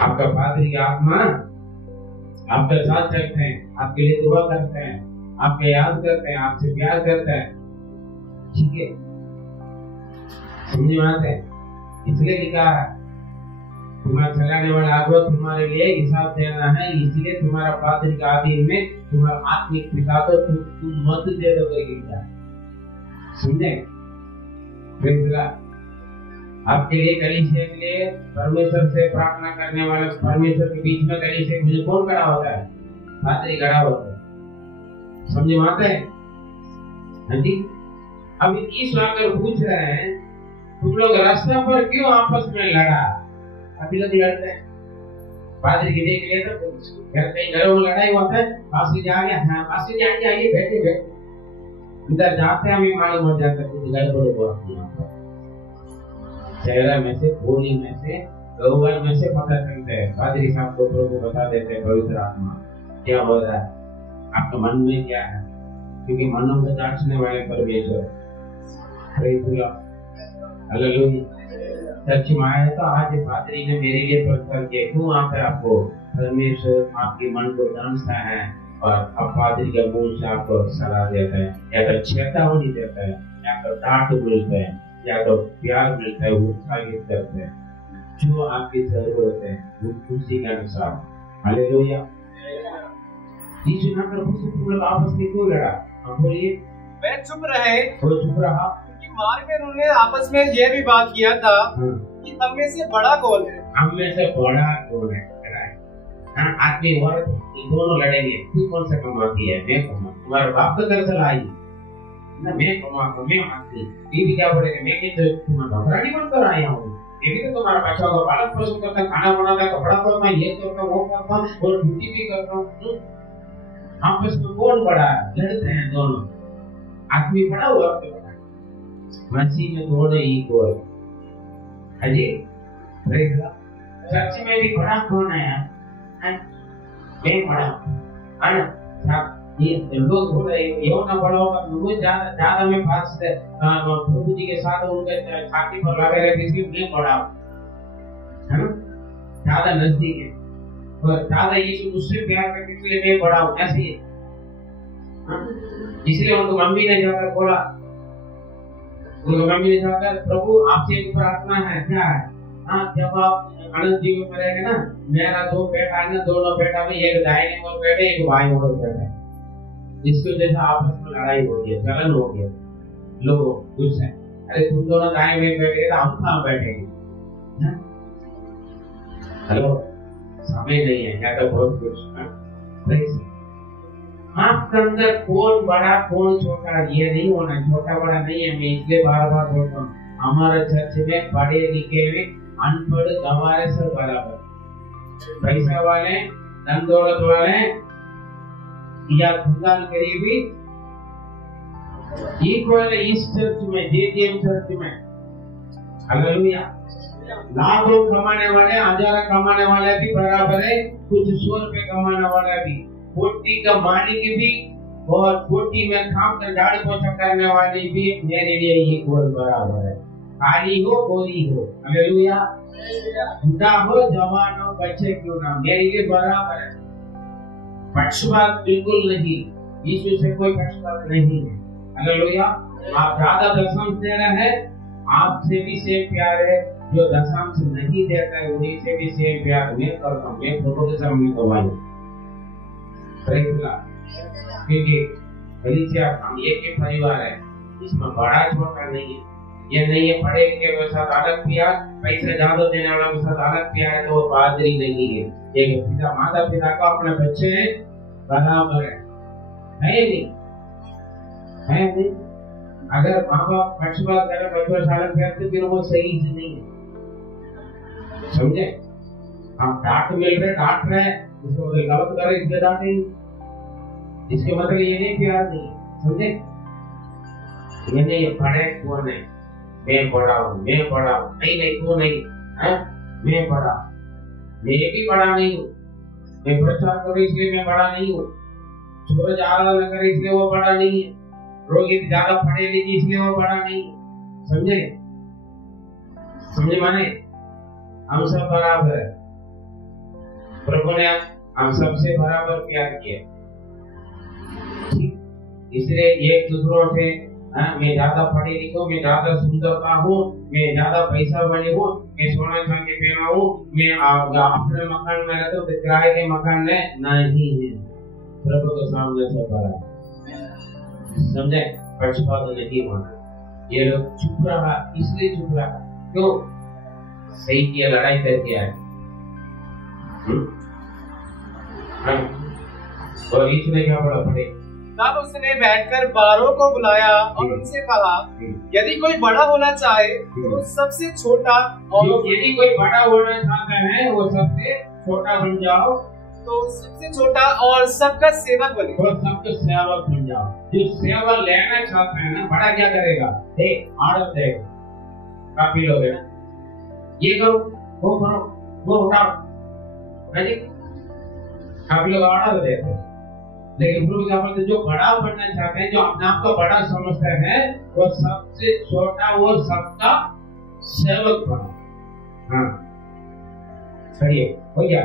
आपका पादरी का आत्मा आपके साथ चलते हैं, आपके लिए दुआ करते हैं, आपके याद करते हैं, आपसे प्यार करते हैं, ठीक है? समझ में आते हैं? इसलिए लिखा है तुम्हारा चलाने वाला आगो तुम्हारे लिए हिसाब देना है, इसलिए तुम्हारा पादरी का आदि में तुम्हारा आत्मिक पिता को तुम मत दे दो क्या? समझे? आपके लिए, कलीसिया के लिए परमेश्वर से प्रार्थना करने वाले, परमेश्वर के बीच में कलीसिया में कौन खड़ा होता है? पादरी खड़ा होता है। समझ में आता है? हाँ जी। अब यीशु आकर पूछ रहे हैं तुम लोग रास्ता पर क्यों आपस में लड़ा? अभी लोग लड़ते हैं, पादरी की देख लिया तो कहीं घरों में लड़ाई होता है, पास जा गया, हाँ पास से आइए बैठे बैठे, इधर जाते हमें मालूम हो जाता है कुछ गड़बड़ हुआ यहाँ पर। चेहरा में से, बोली में से, गौर में से पता चलता है। पादरी साहब को प्रभु बता देते हैं पवित्र आत्मा क्या हो रहा है, आपके मन में क्या है, क्योंकि मनों को जांचने वाले परमेश्वर। हालेलुया। सच में आया तो आज पादरी ने मेरे लिए प्रचार किया, क्यों आता है आपको? परमेश्वर आपके मन को जानता है और अब पादरी के मुंह से आपको सलाह देता है, या तो चेतावनी देता है, या तो डांट मिलता है, या तो प्यार मिलता है, उत्साहित करते हैं, जो आपकी जरूरत है वो खुशी के अनुसार। हालेलुया। यीशु ने प्रभु से तुम लोग आपस में क्यों लड़ा? हम बोलिए। वे चुप रहे, वो चुप रहा क्योंकि मार्ग में उन्होंने आपस में यह भी बात किया था कि हम में से बड़ा कौन है? हम में से बड़ा कौन है? हाँ, आदमी औरत दोनों लड़ेंगे, तू कौन सा कमाती है? मैं कमा, तुम्हारे बाप का घर चला आई ना, मैं कमाता, मैं आती, ये भी क्या बोलेगा? मैं भी तो तुम्हारा घबराहट बनकर आया हूँ, ये भी तो तुम्हारा बच्चा का पालन पोषण करता, खाना बनाता, कपड़ा पहनता, ये करता, वो करता और ड्यूटी भी करता। आपस में कौन बड़ा है? लड़ते हैं दोनों, आदमी बड़ा हुआ आपके बड़ा, मसीह में दोनों इक्वल। अजी चर्च में भी बड़ा कौन है यार? मैं बड़ा है ना? ये लोग बोल रहे ये ना बड़ा होगा, मुझे ज्यादा में पास प्रभु जी के साथ उनके छाती पर लगे रहते, इसलिए मैं बड़ा है ना, ज्यादा नजदीक है और ज्यादा यीशु मुझसे प्यार करते इसलिए मैं बड़ा हूँ, ऐसे ही। इसलिए उनको मम्मी ने जाकर बोला, उनको मम्मी ने जाकर प्रभु आपसे एक प्रार्थना है, क्या है? हाँ, जब आप अनंत जीवन में रहेंगे ना, मेरा दो बेटा है ना, दोनों बेटा में एक दाहिने ओर बैठे, एक बाएं ओर बैठे, इसकी वजह से आपस में लड़ाई हो गई, जलन हो गया, लोग खुश हैं, अरे तुम दोनों दाएं में बैठे तो हम कहाँ बैठेंगे? हेलो, समय नहीं है या तो बहुत कुछ। आपके अंदर कौन बड़ा कौन छोटा ये नहीं होना, छोटा बड़ा नहीं है। मैं इसलिए बार बार बोलता हूँ, हमारे चर्च में पढ़े लिखे में अनपढ़ गंवारे से बराबर, पैसा वाले, धन दौलत वाले या खुदान करीबी इक्वल इस चर्च में, जेजेएम चर्च में। हालेलुया। लाखों कमाने वाले, हजारों कमाने वाले भी बराबर है, कुछ 100 रुपए कमाने वाला भी, कोटी का मालिक भी और कोटी में काम कर दाढ़ी पोछा करने वाली भी मेरे लिए इक्वल बराबर है। खाली हो गोरी हो, हालेलुया, बुढ़ा हो जवान हो बच्चे क्यों ना, मेरे लिए बराबर है। पक्षपात बिल्कुल नहीं, यीशु से कोई पक्षपात नहीं है। हालेलुया। आप ज्यादा दशम दे रहे हैं, आपसे भी सेम प्यार है, जो दशम से नहीं देता है उन्हीं से भी सेम प्यार मैं करता हूँ, मैं प्रभु के सामने गवाही। क्योंकि कलीसिया हम एक ही परिवार है, इसमें बड़ा छोटा नहीं है, ये नहीं है पढ़े लिखे के साथ अलग प्यार पैसा ज्यादा देने वाला के साथ अलग प्यार है तो वो बहादुरी नहीं है। एक पिता माता पिता का अपने बच्चे बराबर है नहीं? है नहीं? अगर माँ बाप पक्षपात करे बच्चों सालन करते फिर वो सही से नहीं है, समझे? हम डांट मिल रहे डांट रहे उसको गलत करे इसलिए डांटेंगे, इसके मतलब ये नहीं प्यार नहीं, समझे? मैंने ये पढ़े कौन है, मैं पढ़ा हूँ, मैं पढ़ा हूँ, नहीं तू नहीं है, मैं पढ़ा, मैं भी पढ़ा नहीं हूँ, मैं प्रचार करूँ इसलिए मैं पढ़ा नहीं हूँ, सूरज आराधना करे इसलिए वो पढ़ा नहीं है, रोहित ज्यादा पढ़े लिखे इसलिए वो पढ़ा नहीं है, समझे? समझे माने? हम सब बराबर है, प्रभु ने हम सबसे बराबर प्यार किया, इसलिए एक दूसरों से मैं ज्यादा पढ़ी लिखी हूँ, मैं ज्यादा सुंदरता हूँ, मैं ज्यादा पैसा वाली हूँ, मैं सोना चांदी पहना हूँ, मैं अपने मकान में रहता हूँ, किराए के मकान में नहीं है। प्रभु के सामने से बड़ा, समझे? पक्षपात नहीं होना। ये लोग चुप रहा, इसलिए चुप रहा क्यों? सही किया, लड़ाई करके आए। और इसमें क्या बड़ा पड़े? तब उसने बैठकर 12 को बुलाया और उनसे कहा, यदि कोई बड़ा होना चाहे तो सबसे छोटा, और यदि कोई बड़ा होना चाहता है वो सबसे छोटा बन जाओ, तो सबसे छोटा और सबका सेवक बने। और सबका सेवक बन जाओ। जो सेवा लेना चाहता है ना, बड़ा क्या करेगा? आदत देगा, काफी लोग है ना, ये करो वो करो वो उठाओ, काफी लोग आदत देते हैं। लेकिन प्रभु का मतलब जो बड़ा बनना चाहते हैं, जो अपने आप को बड़ा समझते हैं, वो सबसे छोटा वो सबका सेवक बनो। हाँ, खड़िए हो गया,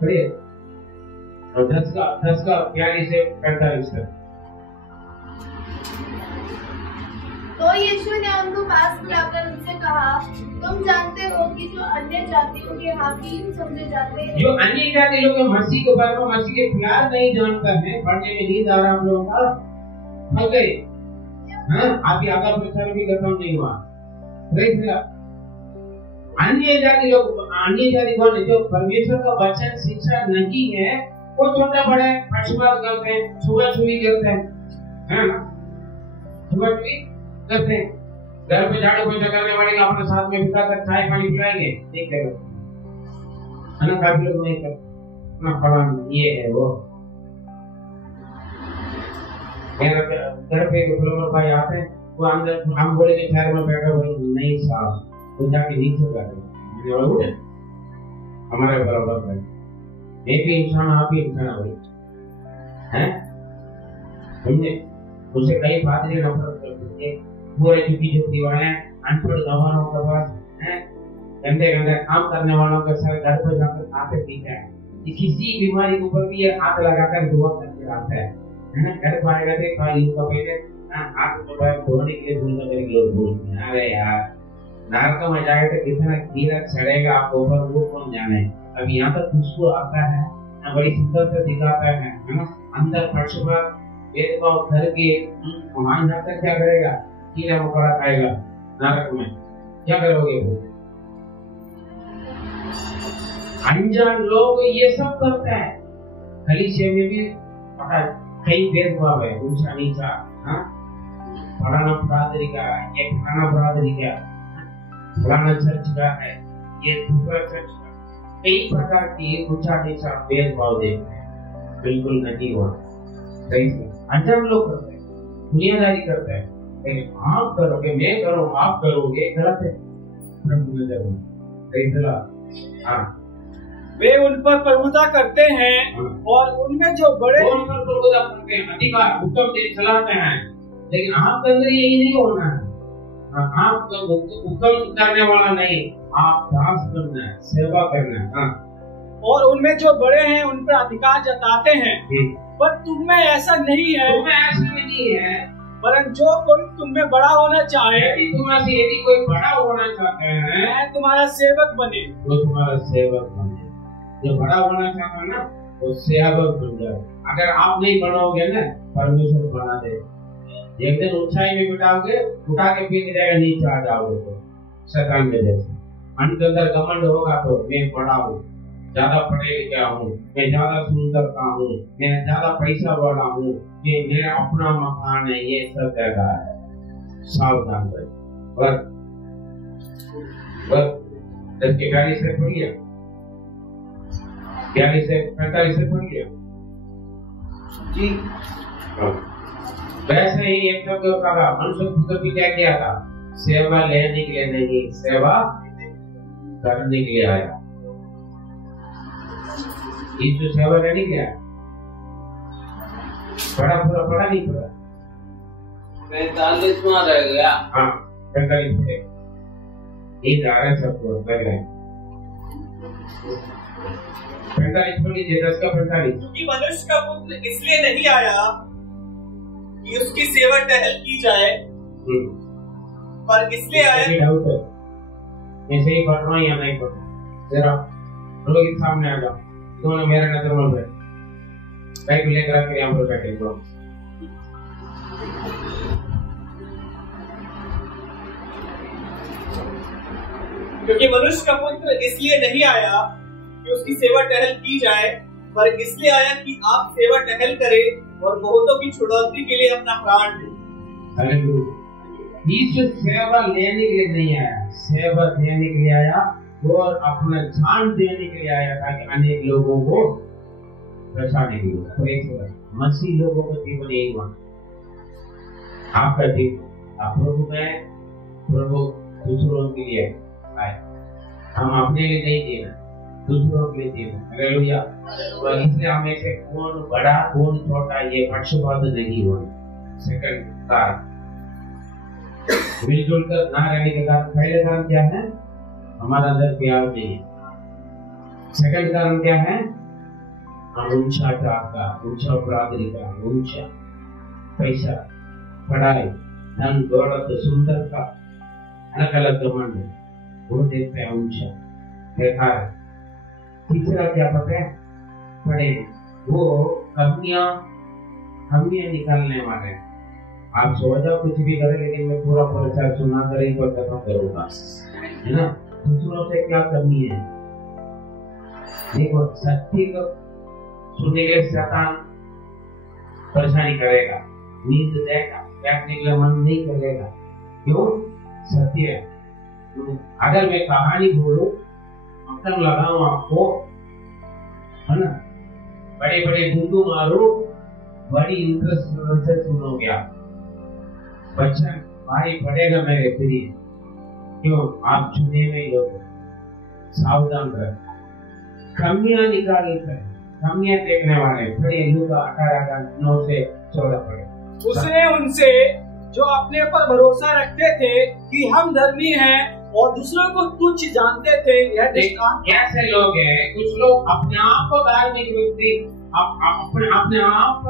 खड़िए। और 10 का 42 से 45 तक। तो यीशु ने उनको पास बुलाकर उनसे कहा, तुम जानते हो कि जो अन्य जातियों के हाकिम समझे जाते हैं, जो अन्य जाति लोग मसीह के बारे में, मसीह के प्यार नहीं जानता है, पढ़ने में नींद आ रहा हम लोगों का, फंस गए। हाँ, अभी आधा प्रचार भी खत्म नहीं हुआ। अन्य जाति लोग, अन्य जाति कौन है? जो परमेश्वर का वचन शिक्षा नहीं है, वो छोटे बड़े पक्षपात करते हैं, छुआ-छुई करते हैं, है ना? छुआ-छुई करते हैं। घर पे झाड़ू पोछा करने वाले का अपने साथ में बिता कर चाय पानी पिलाएंगे, ठीक है ना? काफी लोग नहीं करते ना, फला ये है वो। मेरा घर पे एक प्लम्बर भाई आते हैं, वो अंदर हम बोले कि शहर में बैठा हुआ नहीं साहब, वो जाके नीचे बैठे हमारे बराबर है, मैं भी इंसान आप भी इंसान भाई हैं, समझे? उसे कई बातें नफरत करते हैं, पूरे झुकी वाले अनपढ़ गवारों के पास हैं, गंदे काम करने वालों के साथ घर पर जाकर खाते पीते हैं, किसी बीमारी के ऊपर भी ये हाथ लगाकर दुआ करके आता है ना? घर पर आएगा तो खाली का पहले हाथ धोने के लिए भूल कर लोग बोलते हैं, अरे यार नरक में जाए तो कितना कीड़ा चढ़ेगा आपको ऊपर, वो कौन जाने। अब यहाँ तक खुशबू आता है ना, बड़ी सुंदर से दिखाता है ना, अंदर पक्षपात भेदभाव करके वहां जाकर क्या करेगा? कीड़ा मकोड़ा खाएगा नरक में, क्या करोगे? वो अनजान लोग ये सब करते हैं। कलीसिया में भी पता कई भेदभाव है, ऊंचा नीचा, फलाना बरादरी का, ये फलाना बरादरी का, फलाना चर्च का है, ये दूसरा चर्च का, कई प्रकार की ऊंचा नीचा भेदभाव देखते हैं। बिल्कुल नहीं हुआ, सही से अनजान लोग करते हैं, दुनियादारी करते हैं। लेकिन आप करोगे, मैं करूँ, आप करोगे, गलत है। प्रभु नजर में सही चला। हाँ, वे उन पर प्रभुता करते हैं और उनमें जो बड़े उन पर प्रभुता करते हैं, अधिकार हुक्म दे चलाते हैं, लेकिन आपके अंदर यही नहीं होना है। आप हुक्म करने वाला नहीं, आप दास बनना है, सेवा करना है। और उनमें जो बड़े हैं उन पर अधिकार जताते हैं, पर तुम में ऐसा नहीं है। तुम्हें ऐसा नहीं है, परंतु जो कोई तुम में बड़ा होना चाहे, यदि कोई बड़ा होना चाहता है, मैं तुम्हारा सेवक बने, वो तुम्हारा सेवक बने। जो बड़ा होना चाहता है ना, वो सेवक बन जाए। अगर आप नहीं बनोगे ना, परमेश्वर बना दे। एक दिन ऊंचाई में बिठाओगे, उठा के फेंक जाएगा, नीचे आ जाओगे तो शैतान के जैसे। मन के अंदर घमंड होगा तो मैं बड़ा हूँ, ज्यादा पढ़े लिखा हूँ, मैं ज्यादा सुंदर का हूँ, मैं ज्यादा पैसा वाला हूँ, ये मेरा अपना मकान है, ये सब कहता है। सावधान रहे। बस 10 के 42 से पढ़िए, 42 से 45 से पढ़िए जी। वैसे ही एक शब्द कहा, मनुष्य पुत्र भी क्या किया था? सेवा लेने के लिए नहीं, सेवा करने के लिए आया। यीशु सेवा लेने के लिए आया। पढ़ा नहीं पढ़ा? 45वां रह गया। हाँ 45 पे ये जा रहे सबको लग रहे हैं। 45 पर लीजिए, 10 का 45। क्योंकि मनुष्य का पुत्र इसलिए नहीं आया कि उसकी सेवा टहल की जाए, पर इसलिए आया। मैं सही पढ़ रहा हूँ या नहीं पढ़ रहा? जरा रोहित सामने आ जाओ, दोनों मेरे नजर में बैठ, बैग लेकर आकर यहाँ पर बैठे दो। क्योंकि मनुष्य का पुत्र इसलिए नहीं आया कि उसकी सेवा टहल की जाए, पर इसलिए आया कि आप सेवा टहल करें और बहुतों की छुड़ौती के लिए अपना प्राण दें। हालेलुया। यीशु सेवा लेने के लिए नहीं आया, सेवा देने के लिए आया और अपना जान देने के लिए आया, ताकि अनेक लोगों को बचाने के लिए। मसीह लोगों का जीवन यही हुआ। आपका जीवन आप प्रभु में, प्रभु दूसरों के लिए आए। हम अपने लिए नहीं जीना, दूसरों के लिए जीना। हालेलुया। और इसलिए हमें से कौन बड़ा कौन छोटा ये पक्षपात नहीं हुआ। सेकंड कारण, मिलजुल कर ना रहने के कारण। पहले कारण क्या है? हमारा अंदर प्यार नहीं है। सेकंड कारण क्या है? हम ऊंचा चाहता, ऊंचा बरादरी का, ऊंचा पैसा, पढ़ाई, धन दौलत, सुंदरता, अलग अलग घमंड, वो देखते हैं ऊंचा। बेकार। तीसरा क्या पता है? पढ़े वो कमियां निकालने वाले हैं। आप सोचा कुछ भी करें, लेकिन मैं पूरा प्रचार सुना कर ही पर खत्म करूंगा, है ना? दूसरों से क्या कमी है? देखो, सत्य को सुनने के लिए शैतान परेशानी करेगा, नींद देगा, बैठने के लिए मन नहीं करेगा। क्यों? सत्य है। अगर मैं कहानी बोलूं, मक्खन लगाऊं आपको, है ना, बड़े बड़े बिंदु मारू, बड़ी इंटरेस्ट से सुनोगे आप। बच्चा भारी पड़ेगा मेरे प्रिय। क्यों? आप चुने में लोग। सावधान रहे। कमियां निकालते हैं, कमियां देखने वाले। पढ़े लूका 18:9 से 14 पढ़े। उसने उनसे जो अपने पर भरोसा रखते थे कि हम धर्मी हैं और दूसरों को तुच्छ जानते थे, यह दृष्टांत। कैसे लोग हैं? कुछ लोग अपने आप को धार्मिक व्यक्ति, अपने आप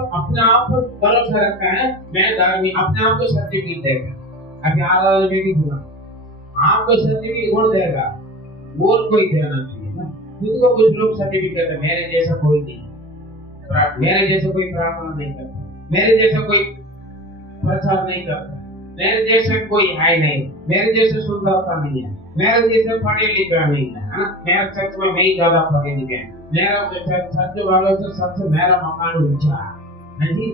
पर भरोसा रखता है, मैं धार्मिक, अपने आप को सर्टिफिकेट देगा। अभी आराधना में भी सुना, आपको सर्टिफिकेट कौन देगा? और कोई देना चाहिए ना। खुद को कुछ लोग सर्टिफिकेट है, मेरे जैसा कोई नहीं, मेरे जैसा कोई प्रार्थना नहीं करता, मेरे जैसा कोई प्रचार नहीं करता, मेरे जैसे कोई है नहीं, मेरे जैसे सुंदरता नहीं है, मेरे जैसे पढ़े लिखा नहीं है, है ना? मेरा सच में मैं ही ज्यादा पढ़े लिखे हैं, मेरा सच वालों से सबसे मेरा मकान ऊंचा है जी।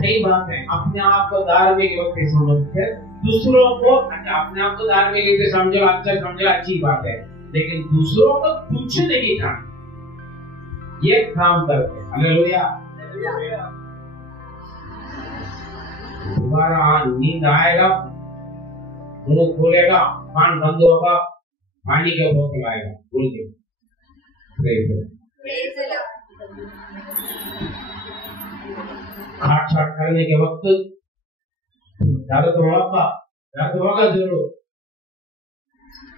कई बात है, अपने आप को धार्मिक व्यक्ति समझकर दूसरों को, अपने आप को धार्मिक व्यक्ति समझो, अच्छा समझो, अच्छी बात है, लेकिन दूसरों को तुच्छ नहीं करना, ये काम करते। हालेलुया। दोबारा नींद आएगा, मुंह खोलेगा, कान बंद होगा, पानी का बोतल आएगा, भूल के खाट छाट करने के वक्त दर्द होगा जरूर।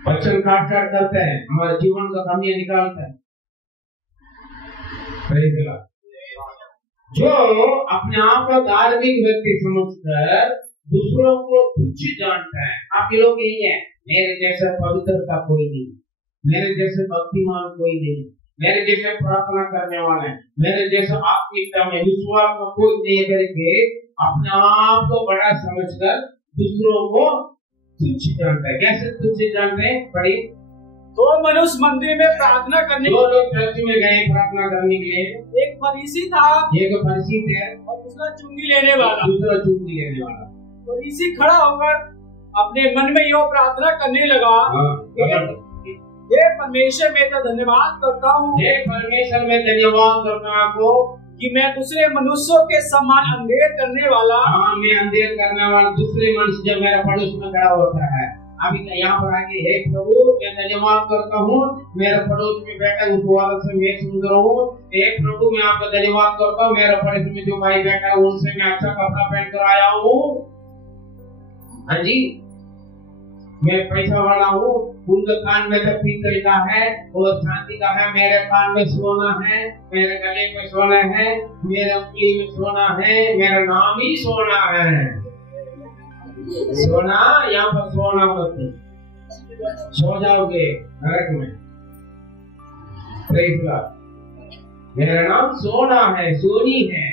बच्चन काट काट करते हैं, हमारे जीवन का कमियां निकालते हैं। जो अपने आप को धार्मिक व्यक्ति समझकर दूसरों को तुच्छ जानता है, आप लोग यही है, मेरे जैसा पवित्रता कोई नहीं, मेरे जैसे भक्तिमान कोई नहीं, मेरे जैसे प्रार्थना करने वाले, मेरे जैसे आत्मिकता में विश्वास में कोई नहीं करके अपने आप को बड़ा समझकर दूसरों को तुच्छ जानता है। कैसे तुच्छ जानते हैं? पढ़िए। दो मनुष्य मंदिर में प्रार्थना करने, दो लोग चर्च में गए प्रार्थना करने के लिए। एक फरीसी था एक फरीसी थे और दूसरा चुंगी लेने वाला। दूसरा चुंगी लेने वाला। फरीसी खड़ा होकर अपने मन में यह प्रार्थना करने लगा, हे परमेश्वर, मैं तो धन्यवाद करता हूँ, हे परमेश्वर, मैं धन्यवाद करता हूँ आपको कि मैं दूसरे मनुष्यों के समान अंधेर करने वाला, हाँ, मैं अंधेर करने वाला दूसरे मनुष्य जब मेरा पड़ोस में खड़ा होता है। अभी यहाँ पर आके, हे प्रभु, मैं धन्यवाद करता हूँ, मेरे पड़ोस में बैठा उपवास से मैं सुन रहा हूँ। हे प्रभु, मैं आपका धन्यवाद करता हूँ, मेरे पड़ोस में जो भाई बैठा है उनसे मैं अच्छा कपड़ा पहन कर आया हूँ। हाँ जी, मैं पैसा वाला हूँ, उनके कान में तो पीतल का है और चांदी का है, मेरे कान में सोना है, मेरे गले में सोना है, मेरे उंगली में सोना है, मेरा नाम ही सोना है। सोना, यहाँ पर सोना मत, सो जाओगे नरक में। Praise God. मेरा नाम सोना है, सोनी है,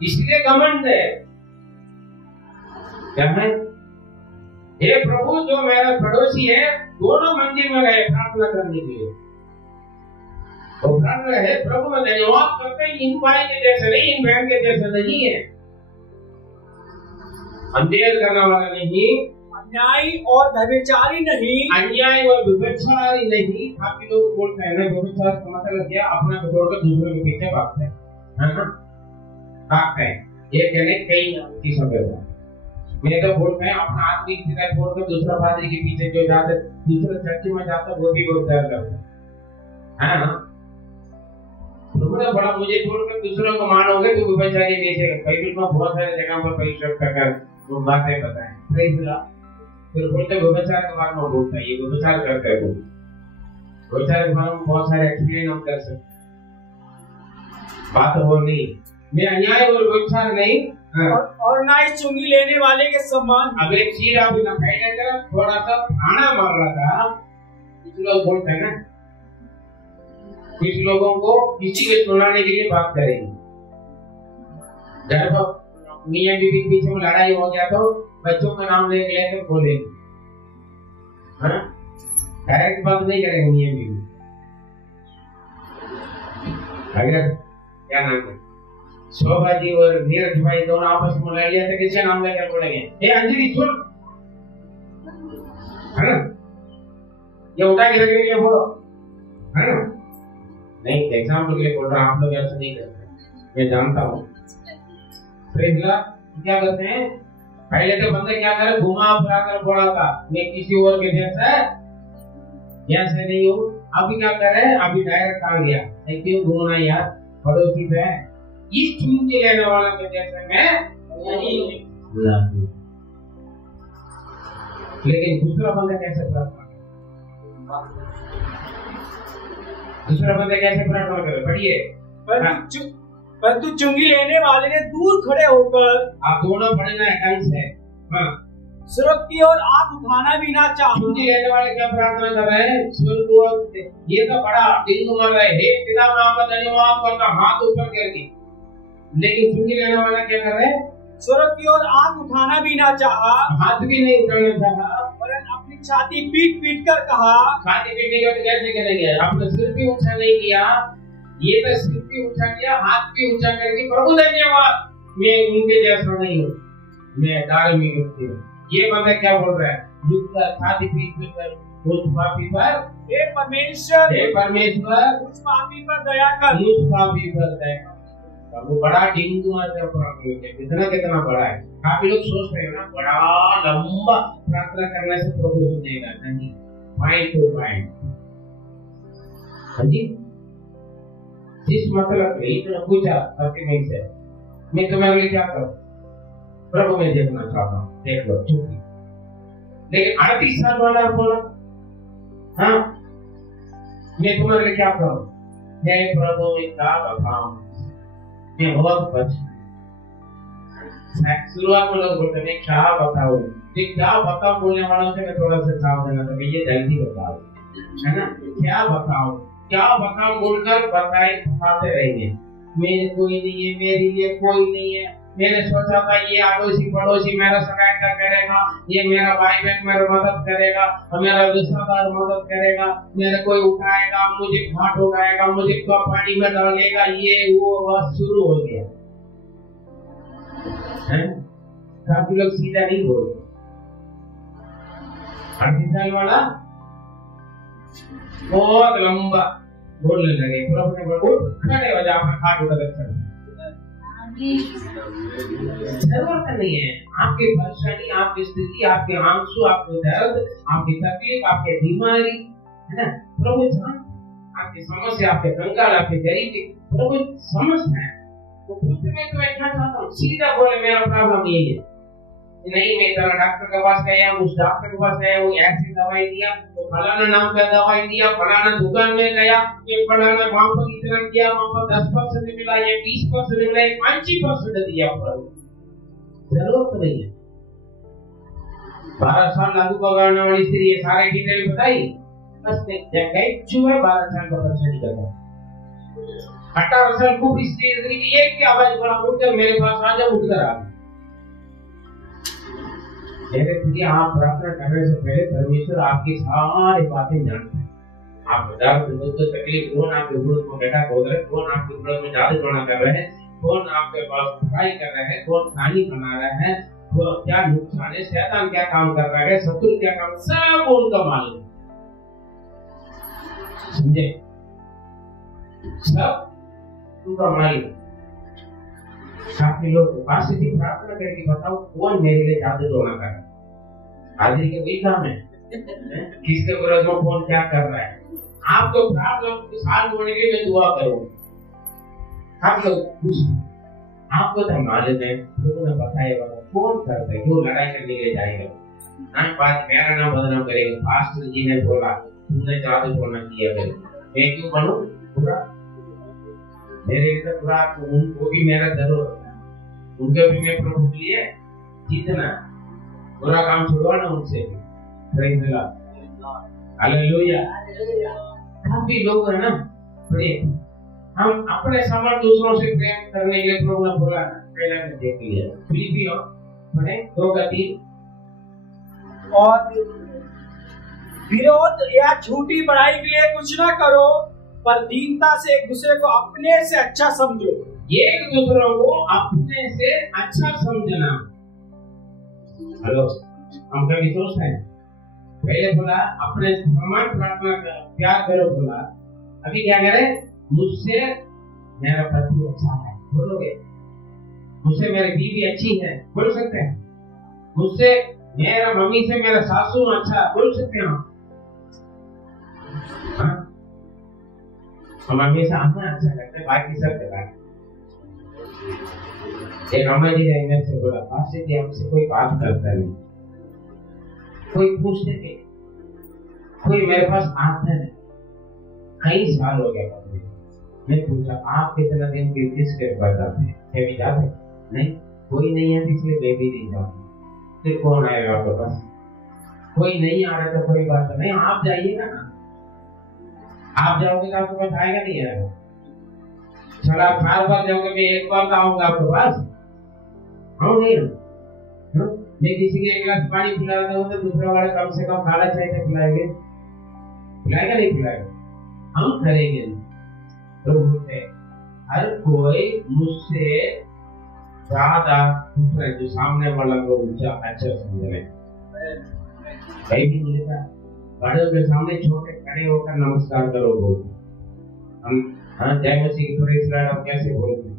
इसलिए घमंड है। क्या है? हे प्रभु, जो मेरा पड़ोसी है, दोनों मंदिर में गए प्रार्थना करने के लिए। वो प्रार्थना है, प्रभु मैं धन्यवाद करते हैं, इन भाई के जैसे नहीं, इन बहन के जैसे नहीं है, अंधेर करने वाला नहीं, अन्यायी और व्यभिचारी नहीं, अन्याय और व्यभिचारी नहीं। काफी लोग बोलते हैं ना, व्यभिचार का मतलब क्या? अपना को छोड़कर दूसरे के पीछे भागते हैं, है ना? भागते हैं, ये कहने कई चीजों के बाद मैं तो बोलते हैं अपना आदमी किसी छोड़कर दूसरा पादरी के पीछे जो जाते, दूसरे चर्च में जाता, वो भी बहुत डर करता है ना? प्रभु ने बड़ा, मुझे छोड़कर दूसरों को मानोगे तो व्यभिचारी जैसे। बाइबल में बहुत सारे जगह पर परिश्रम कर वो बातें बताएं। Praise God. फिर बोलते व्यभिचार के बारे में बोलता है, ये व्यभिचार करता है। व्यभिचार के बारे में बहुत सारे एक्सप्लेन हम कर सकते, बात वो नहीं। मैं अन्याय और व्यभिचार नहीं और ना ही चुंगी लेने वाले के समान। अब एक चीरा भी ना खाने का, थोड़ा सा खाना मार रहा था। कुछ लोग बोलते हैं ना, कुछ लोगों को किसी को सुनाने के लिए बात करेंगे। जब मियां बीवी के बीच में लड़ाई हो गया तो बच्चों का नाम लेकर बोलेंगे, हाँ, डायरेक्ट बात नहीं करेंगे मियां बीवी। अगर क्या नाम है, शोभा जी और नीरज भाई दोनों आपस में लड़ लिया तो किसका नाम लेकर बोलेंगे? हे अंजलि सुन, है ना? ये उठा के रखेंगे, बोलो, है ना? नहीं, एग्जाम्पल के लिए बोल रहा हूँ, आप लोग ऐसा नहीं करते, मैं जानता हूँ। Praise God. क्या करते हैं? पहले तो बंदे क्या करे, घुमा फिरा कर बोला था, मैं किसी और के जैसा ऐसे नहीं हूँ। अभी क्या करे, अभी डायरेक्ट आ गया, क्यों घूमना यार, पड़ोसी से इस चुंगी लेने वाला के जैसे मैं नहीं हूँ। लेकिन दूसरा बंदा कैसे प्रार्थना करे? दूसरा बंदा कैसे प्रार्थना करे? पढ़िए। परंतु चुंगी लेने वाले ने दूर खड़े होकर, आप दोनों पढ़ना है ढंग से, हाँ, स्वर्ग की ओर आंख उठाना भी ना चाहा। चुंगी लेने वाले क्या प्रार्थना कर रहे हैं? स्वर्ग की ओर, ये तो बड़ा दिन उमर रहे, हे पिता मैं आपका धन्यवाद करता, हाथ ऊपर करके। लेकिन चुंगी लेने वाला क्या कर रहे हैं? स्वर्ग की ओर आंख उठाना भी ना चाहा, हाथ भी नहीं उठाना चाहा, वरन अपनी छाती पीट पीट कर कहा। छाती पीटने के बाद कैसे करेंगे? अपने सिर भी ऊंचा नहीं किया, ये तो सिर भी ऊंचा किया, हाथ भी ऊंचा करके, प्रभु धन्यवाद, मैं उनके जैसा नहीं हूँ, मैं धार्मिक व्यक्ति हूँ। ये बंदा क्या बोल रहा है? दुखकर छाती पीट पीट कर उस पापी पर, हे परमेश्वर, हे परमेश्वर, उस पापी पर दया कर, उस पापी पर दया कर। वो बड़ा डिंगू है, कितना कितना बड़ा है। काफी लोग सोचते हैं ना, बड़ा लंबा प्रार्थना करने से प्रभु सुनेगा, नहीं, पॉइंट टू पॉइंट। हाँ जी, जिस मतलब इतना पूछा अपने से, मैं तुम्हारे लिए क्या करूं? प्रभु मैं देखना चाहता हूँ, देख लो, चुप। लेकिन 38 साल वाला बोला, हाँ, मैं तुम्हारे लिए क्या करूं? हे प्रभु मैं क्या बताऊं, मैं बहुत बच। शुरुआत में लोग बोलते हैं क्या बताऊं, क्या बताऊं बोलने वालों से मैं थोड़ा सा सावधान रहता हूं, ये जल्दी बताओ, है ना? क्या बताऊं बोलकर बताए फंसाते रहेंगे। मेरे कोई नहीं है, मेरे लिए कोई नहीं है, मैंने सोचा था ये आड़ोसी पड़ोसी मेरा सहायता करेगा, ये मेरा भाई बहन मेरा मदद करेगा, और मेरा रिश्तेदार मदद करेगा, मेरे कोई उठाएगा, मुझे घाट उठाएगा, मुझे तो पानी में डालेगा, ये वो बस शुरू हो गया है। काफी लोग सीधा नहीं बोलते। 38 साल वाला बहुत लंबा बोलने लगे, प्रभु ने बोला उठ खड़े हो जा, अपना हाथ उठा कर। जरूरत नहीं है आपकी परेशानी, आपकी स्थिति, आपके आंसू, आपके दर्द, आपकी तकलीफ, आपके बीमारी, है ना, प्रभु जान आपकी समस्या, आपके कंगाल, आपके गरीबी, प्रभु समझता है। तो कुछ मैं तो इतना चाहता हूँ सीधा बोले मेरा प्रॉब्लम यही है, नहीं मैं तो डॉक्टर के पास गया, उस डॉक्टर के पास गया, वो ऐसी दवाई दिया, वो फलाना नाम का दवाई दिया, फलाना दुकान में गया, ये फलाना वहां पर इतना किया, वहां पर 10% मिला, ये 20% मिला, ये 25% दिया। जरूरत नहीं है। 12 साल लागू पकड़ने वाली स्त्री ये सारे डिटेल बताई, बस जो है 12 साल का परेशानी करता, 18 साल खूब स्त्री एक की आवाज बड़ा उठकर मेरे पास आ जा, उठकर आ मेरे प्रिय, आप प्रार्थना करने से पहले परमेश्वर आपकी सारी बातें जानते हैं। आप दर्द दुख तकलीफ, कौन आपके विरोध में बेटा बोल रहे, कौन आपके विरोध में जादू टोना कर रहे हैं, कौन आपके पास बुराई कर रहे हैं, कौन कहानी बना रहे हैं, क्या नुकसान है, शैतान क्या काम कर रहा है, शत्रु क्या काम, सब उनका मालूम, समझे, सब उनका मालूम। काफी लोग पास से प्रार्थना करके बताओ कौन मेरे लिए जादू टोना कर रहा है, आदमी के वही काम है, किसके विरोध में कौन क्या कर रहा है। आप तो प्रार्थना साल होने के लिए दुआ करो, आप लोग कुछ आपको तो मालूम है, प्रभु ने बताया कौन करता है, क्यों लड़ाई करने के लिए जाएगा, ना बात मेरा नाम बदनाम करेगा, पास्टर जी ने बोला तुमने जादू टोना किया, मैं क्यों बनूं बुरा, मेरे लिए बुरा, उनको भी मेरा जरूरत है, उनके भी मैं प्रभु के लिए जीतना, बुरा काम छुड़वाना उनसे भी। Praise the Lord, hallelujah. काफी लोग है ना प्रेम, हम अपने समर्थ दूसरों से प्रेम करने के लिए प्रभु ने बोला, पहले में देख लिया फिलिपियों पढ़े 2:3, और विरोध या झूठी बड़ाई के लिए कुछ ना करो, पर दीनता से एक दूसरे को अपने से अच्छा समझो। एक दूसरे को अपने से अच्छा समझना। हेलो, हम कभी सोचते हैं, पहले बोला अपने समान प्रार्थना कर, प्यार करो बोला, अभी क्या करें, मुझसे मेरा पति अच्छा है बोलोगे, मुझसे मेरी बीवी अच्छी है बोल सकते हैं, मुझसे मेरा मम्मी से मेरा सासू अच्छा बोल सकते हैं हम हमेशा हमें अच्छा लगता है, बाकी सब बेकार। एक अम्मा जी ने मेरे से बोला, पास्टर जी हमसे कोई बात करता नहीं, कोई पूछते नहीं, कोई मेरे पास आता नहीं, कई साल हो गया। मैं पूछा आप कितना दिन के किसके पास जाते हैं, कभी जाते नहीं, कोई नहीं है इसलिए मैं भी नहीं जाऊंगा, फिर कौन आएगा आपके पास, कोई नहीं आ रहा तो कोई बात नहीं, आप जाइएगा ना, आप जाओगे तो आपके पास आएगा नहीं आएगा, चला 4 बार जाओगे, मैं 1 बार आऊंगा आपके पास, हाँ नहीं मैं किसी के 1 गिलास पानी पिलाता हूँ तो दूसरा वाला कम से कम काला चाय तो पिलाएंगे, पिलाएगा नहीं पिलाएगा, हम करेंगे नहीं। प्रभु ने हर कोई मुझसे ज्यादा दूसरा जो सामने वाला को ऊंचा अच्छा समझे, कहीं भी मिलेगा बड़े के सामने छोटे खड़े होकर नमस्कार करो बोल, हम हाँ जय मसीह की प्रेज़ लॉर्ड हम कैसे बोलते हैं,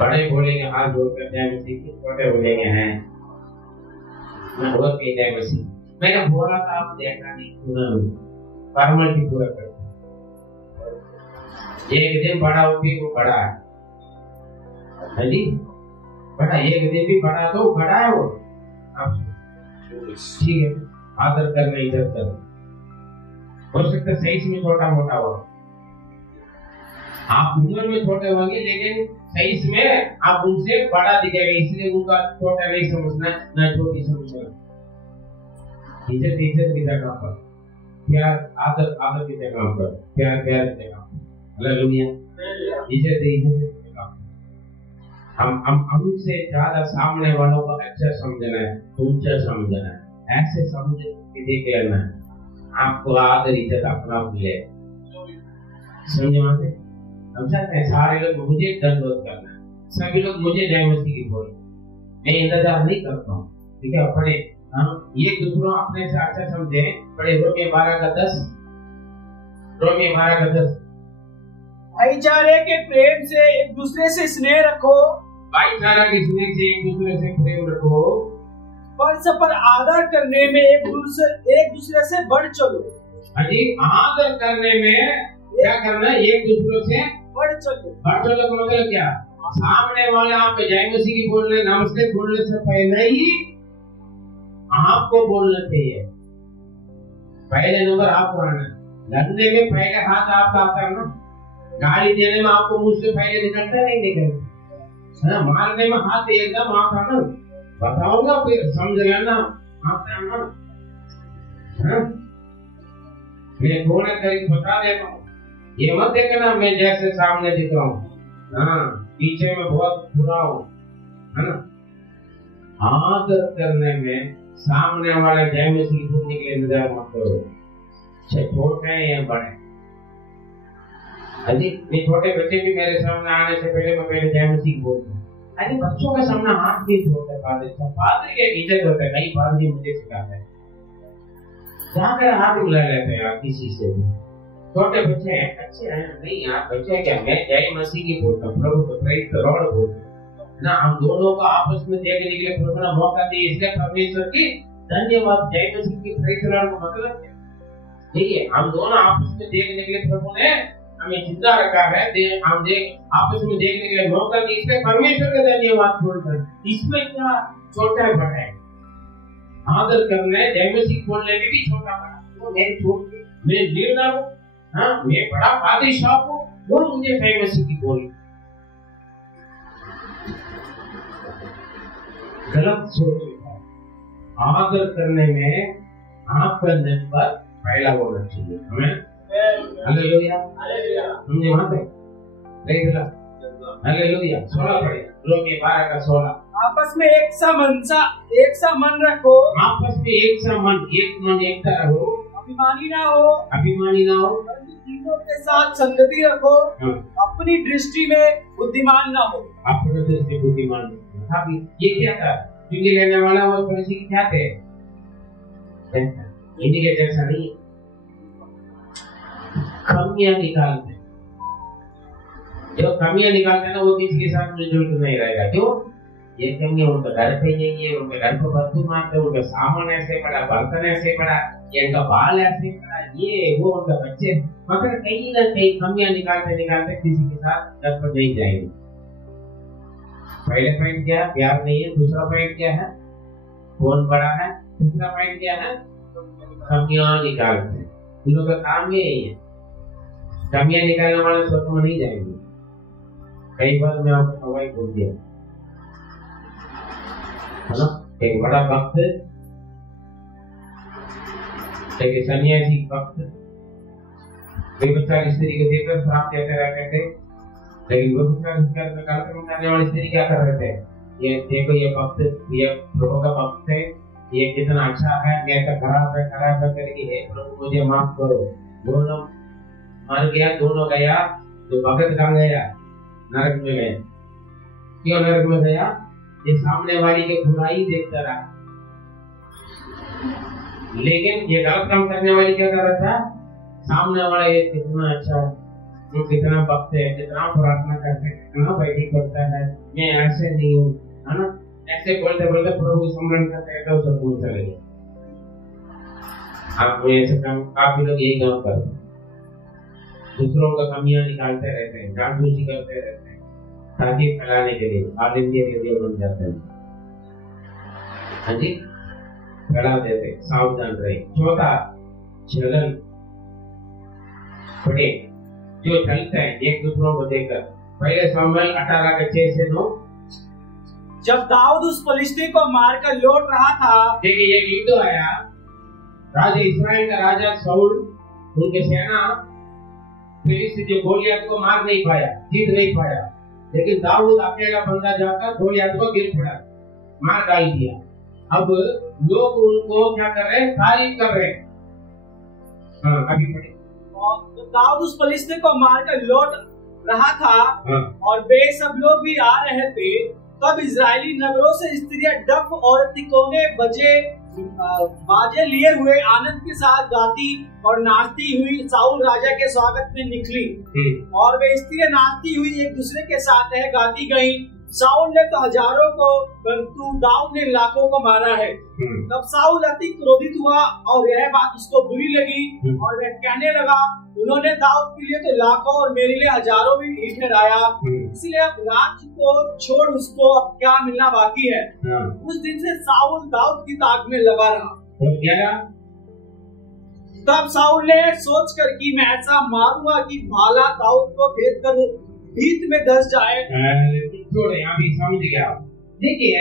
बड़े बोलेंगे हाथ जोड़कर जय मसीह की, छोटे बोलेंगे हैं मैं बहुत के जय मसीह, मैंने बोला था आप देखा नहीं सुना नहीं, फॉर्मेलिटी पूरा करते, एक दिन बड़ा होगी वो बड़ा है जी, बड़ा एक दिन भी बड़ा तो बड़ा है वो, आप ठीक है, आदर करना इज्जत करना, हो सकता है सही में छोटा मोटा हो, आप उम्र में छोटे होंगे लेकिन सही में आप उनसे बड़ा दिखेगा, इसलिए उनका छोटा नहीं समझना ना छोटी समझना, इज्जत इज्जत की जगह पर, प्यार आदर आदर की जगह पर, प्यार प्यार की जगह पर, हालेलुया, इज्जत इज्जत की जगह पर, हमसे ज्यादा सामने वालों को अच्छा समझना है, ऊंचा समझना है, ऐसे समझ के देख लेना है, आपको आदर इज्जत अपना मिले। समझे बात? हम चाहते हैं सारे लोग मुझे दंडवत करना है, सभी लोग मुझे जय मसीह की बोले, मैं इंतजार नहीं करता हूँ। ठीक है, पढ़े हम ये दूसरों अपने से अच्छा समझे। पढ़े रोमियो 12:10, रोमियो 12:10। भाईचारे के प्रेम से एक दूसरे से स्नेह रखो, भाईचारा के स्नेह से एक दूसरे से प्रेम रखो, परस्पर आदर करने में एक दूसरे से बढ़ चलो। अजी आदर करने में क्या करना है? एक दूसरे से बढ़ चलो। बढ़ चलो का मतलब क्या? सामने वाले आप जय मसीह की बोलने, नमस्ते बोलने से पहले ही आपको बोलना चाहिए। पहले नंबर आपको आना। लड़ने में पहले हाथ आपका आता है ना, गाली देने में आपको मुंह से पहले निकलता नहीं निकलता है, मारने में हाथ एकदम आता ना, बताऊंगा फिर समझ लेना आता है ना। मैं थोड़ा तरीके बता देता हूँ, ये मत देखना मैं जैसे सामने दिख रहा हूँ, हाँ पीछे में बहुत बुरा हूँ, है ना। आदर करने में सामने वाला जय मसीह बोलने के लिए इंतजार मत करो, चाहे छोटे हैं या बड़े। अजी ये छोटे बच्चे भी मेरे सामने आने से पहले मैं पहले जय मसीह बोलता हूँ। अरे बच्चों का सामना हाथ नहीं छोड़ता पादरी, पादरी का इज्जत होता है, कई पादरी मुझे सिखाते हैं, जाकर हाथ मिला लेते हैं आप किसी से भी। छोटे बच्चे हैं, अच्छे हैं, नहीं यार बच्चे क्या, मैं जय मसीह की बोलता हूँ, प्रभु को प्रेज द लॉर्ड बोलता हूँ ना। हम दोनों को आपस में देखने के लिए प्रभु ने मौका दिया, इसलिए परमेश्वर की धन्यवाद। जय मसीह की प्रेज द लॉर्ड का मतलब क्या? देखिए हम दोनों आपस में देखने के लिए प्रभु ने हमें जिंदा रखा है, हम आपस में देखने के लिए मौका दिया, इसलिए परमेश्वर का धन्यवाद बोलते हैं। इसमें क्या छोटा है बड़ा है? आदर करने जय मसीह बोलने में भी छोटा बड़ा, मैं निर्णय हूँ, हाँ मैं बड़ा बादशाह हूँ, वो मुझे जय मसीह की बोली। गलत सोच है। आदर करने में आपका नंबर पहला होना चाहिए, हमें हालेलुया समझे वहां पे हालेलुया। 16 पढ़े, रोमियो 12:16। आपस में एक सा मन रखो, आपस में एक सा मन, एक मन एकता रहो, अभिमानी ना हो, तीनों के साथ संगति रखो, अपनी दृष्टि में बुद्धिमान ना हो। अपनी दृष्टि बुद्धिमान नहीं। ये क्या था? क्योंकि लेने वाला वो फरीसी क्या थे? इन्हीं के जैसा नहीं, कमियां निकालते, जो कमियां निकालते हैं ना वो किसी के साथ मिलजुल नहीं रहेगा। क्यों? ये कमियां उनका घर पे नहीं है, उनके घर पर बदबू मारते, उनका सामान ऐसे पड़ा, बर्तन ऐसे पड़ा, इनका बाल ऐसे पड़ा, ये वो उनका बच्चे, मगर कहीं ना कहीं कमियां निकालते निकालते किसी के साथ घर पर नहीं जाएंगे। पहले पॉइंट क्या है? प्यार नहीं है। दूसरा पॉइंट क्या है? कौन बड़ा है। तीसरा पॉइंट क्या है? कमियां निकालते हैं। इन लोगों का काम यही है, कमियां निकालने वाले स्वर्ग में नहीं जाएंगे। कई बार मैं आपको हवाई बोल दिया है ना, एक बड़ा भक्त, एक सन्यासी भक्त व्यभिचार स्त्री को देखकर श्राप देते रहते थे, लेकिन व्यभिचार करने वाली स्त्री क्या कर रहे थे? ये देखो ये भक्त, ये प्रभु का भक्त है, ये कितना अच्छा है, मैं तो खराब है करके, हे प्रभु मुझे माफ करो। दोनों मर गया, दोनों गया, जो भगत कहाँ गया? नरक में गया। क्यों नरक में गया? ये सामने वाली के बुराई देखता रहा, लेकिन ये गलत काम करने वाली क्या कर रहा था? सामने वाला ये कितना अच्छा, वो कितना भक्त है, कितना प्रार्थना करता है, कितना बैठी करता है, मैं ऐसे नहीं हूँ, है ना। ऐसे बोलते बोलते प्रभु स्मरण करते रहते सब भूल चले गए। आप ऐसे काम काफी लोग यही काम करते हैं, दूसरों का कमियां निकालते रहते हैं, जासूसी करते रहते हैं, ताकि फैलाने के लिए ऑल इंडिया रेडियो बन जाते हैं। हाँ जी, फैला देते, सावधान रहे। चौथा, जलन। पढ़े, जो चलते हैं एक दूसरों को देखकर। पहले सामुएल 18:6-9। जब दाऊद उस फलिस्ती को मारकर लौट रहा था, देखिए एक युद्ध आया, राजा इस्राएल का राजा शाऊल, उनके सेना फिलिस्ती जो गोलियत को मार नहीं पाया, जीत नहीं पाया, लेकिन दाऊद अकेला बंदा जाकर गोलियत को गिर पड़ा, मार डाल दिया। अब लोग उनको क्या कर रहे हैं, तारीफ कर रहे हैं। हाँ, अभी पढ़े। और दाऊद उस फलिस्ती को मारकर लौट रहा था, हाँ। और वे सब लोग भी आ रहे थे। तब इजरायली नगरों से स्त्रियां डफ और तिकोने बाजे लिए हुए आनंद के साथ गाती और नाचती हुई साउल राजा के स्वागत में निकली। और वे स्त्रियां नाचती हुई एक दूसरे के साथ गाती गईं। साउल ने तो हजारों को परंतु दाऊद ने लाखों को मारा है। तब साउल अति क्रोधित हुआ और यह बात उसको बुरी लगी, और वह कहने लगा, उन्होंने दाऊद के लिए तो लाखों और मेरे लिए हजारों भी ही ठहराया, इसलिए अब राज्य को छोड़ उसको अब क्या मिलना बाकी है। उस दिन से साउल दाऊद की ताक में लगा रहा। तब साउल ने सोच कर कि मैं ऐसा मारूंगा कि भाला दाऊद को भेद कर भीत में धस जाए। छोड़े, यहाँ भी समझ गया। देखिए,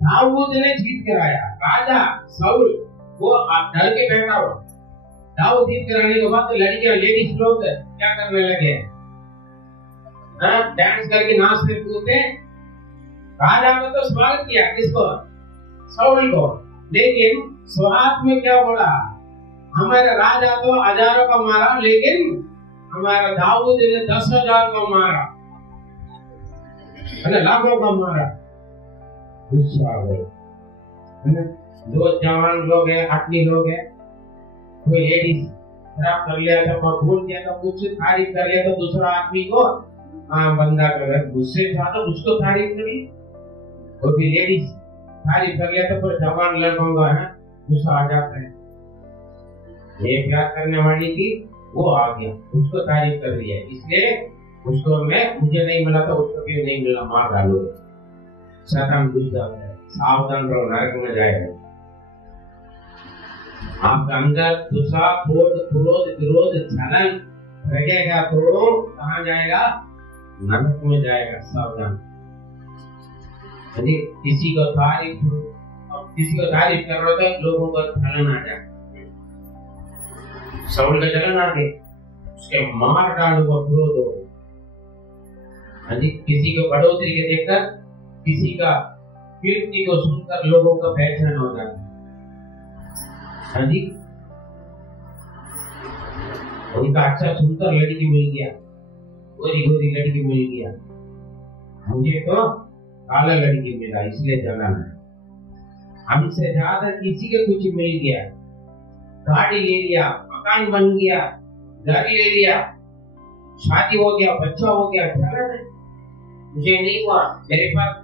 दाऊद ने जीत कराया, राजा साउल वो डर के बैठा हुआ। दाऊद जीत कराने के बाद तो लड़कियां, लेडीज लोग क्या करने लगे, डांस करके नाचते कूदते। राजा ने तो स्वागत किया, किसको, साउल को, लेकिन स्वागत में क्या बोला, हमारा राजा तो हजारों का मारा, लेकिन हमारा दाऊद ने 10,000 को मारा, लाखों का मारा। गुस्सा आ गए। दो जवान लोग हैं, आदमी लोग हैं, कोई लेडीज खराब कर लिया तो भूल गया तो कुछ तारीफ कर लिया तो दूसरा आदमी को बंदा कर गुस्से था तो उसको तारीफ करी, और भी लेडीज तारीफ कर लिया तो फिर जवान लड़कों का गुस्सा आ जाता है। ये प्यार करने वाली थी, वो आ गया, उसको तारीफ कर दिया, इसलिए उसको मुझे नहीं मिला तो उसको भी नहीं मिला, मार डालो। शैतान गुस्सा है, सावधान रहो, नरक में जाएगा। आपका अंदर गुस्सा, क्रोध, विरोध, जलन रहेगा तो कहाँ जाएगा, नरक में जाएगा। सावधान। किसी को तारीफ कर रहे हो तो लोगों को जलन आ जाए। साउल का जलन आ गया, उसके मार डालो, क्रोध हो। किसी को बढ़ोतरी के देखकर, किसी का कीर्ति को सुनकर लोगों का पहचान हो जाता है। उनका अच्छा सुंदर लड़की मिल गया, गोरी गोरी लड़की मिल गया, मुझे तो काला लड़की मिला, इसलिए जलन है। हमसे ज्यादा किसी के कुछ मिल गया, गाड़ी ले लिया, मकान बन गया, घर ले लिया, शादी हो गया, बच्चा हो गया, जलन है, मुझे नहीं हुआ, मेरे पास।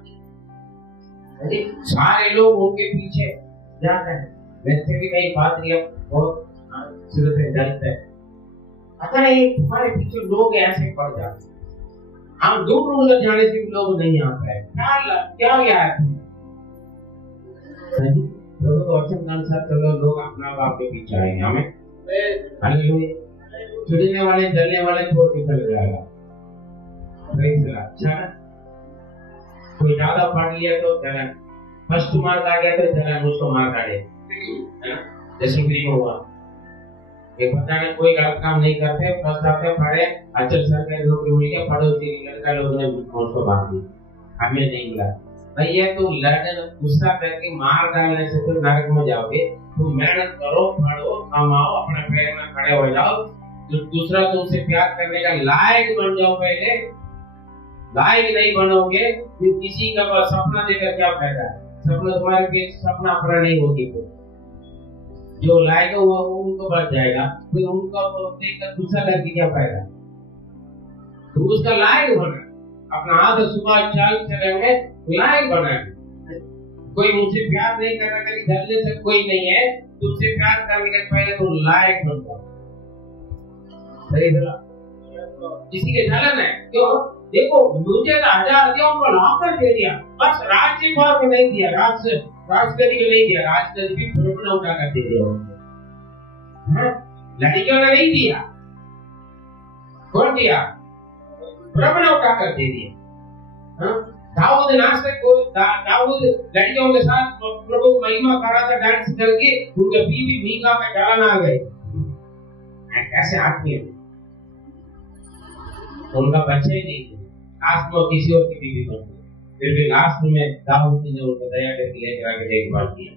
सारे लोग उनके पीछे जाते हैं। वैसे भी कई पादरियां बहुत सिर से डरते हैं, पता नहीं तुम्हारे पीछे लोग ऐसे पड़ जाते हैं। हम दूर उधर जाने से भी लोग नहीं आते हैं, क्या गया है लोगों को वचन के अनुसार चलो, लोग अपना बाप के पीछे आएंगे, हमें चिड़ने वाले जलने वाले छोड़ के चले जाएगा। अच्छा, कोई ज्यादा पढ़ लिया तो चलन, फर्स्ट मार्क आ गया तो चलन, उसको मार डाले, जैसे फ्री में हुआ। एक पता नहीं कोई गलत काम नहीं करते, फर्स्ट आते पढ़े, अच्छा सरकारी नौकरी मिल गया, पड़ोसी लड़का लोग ने उसको भाग दिया, हमें नहीं मिला। भैया तो लड़ने गुस्सा करके मार डालने से तो नरक में जाओगे। तो मेहनत करो, पढ़ो, कमाओ, अपने पैर में खड़े हो जाओ, तो दूसरा तुमसे प्यार करने का लायक बन जाओ। पहले लायक नहीं बनोगे तो किसी का सपना देखकर क्या फायदा है। सपना तुम्हारे लिए सपना अपना नहीं होगी, जो लायक वो उनको बढ़ जाएगा, फिर उनको देखकर दूसरा करके क्या फायदा। तो उसका लायक बना, अपना हाथ सुबह चाल चलेंगे, लायक बना। कोई मुझसे प्यार नहीं कर रहा, जलने से कोई नहीं है, तुमसे प्यार करने के पहले तो लायक बन जाओ। सही बोला? किसी के जलन है क्यों? देखो मुझे तो 1000 दिया, उनको लाकर दे दिया, बस राज्य को नहीं दिया, राजगद्दी को नहीं दिया, राजगद्दी भी प्रॉब्लम उठा कर दे दिया उनको। लड़कियों ने नहीं दिया, कौन दिया? प्रॉब्लम उठा कर दे दिया। दाऊद नाचते को, दाऊद लड़कियों के साथ प्रभु महिमा कर रहा था डांस करके, उनके बीवी मीका में जलन आ गई। कैसे आदमी है, उनका बच्चे ही नहीं थे, लास्ट में किसी और की बीवी बन गई। फिर भी लास्ट में दाऊद ने उनको दया करके लेकर आके देखभाल किया।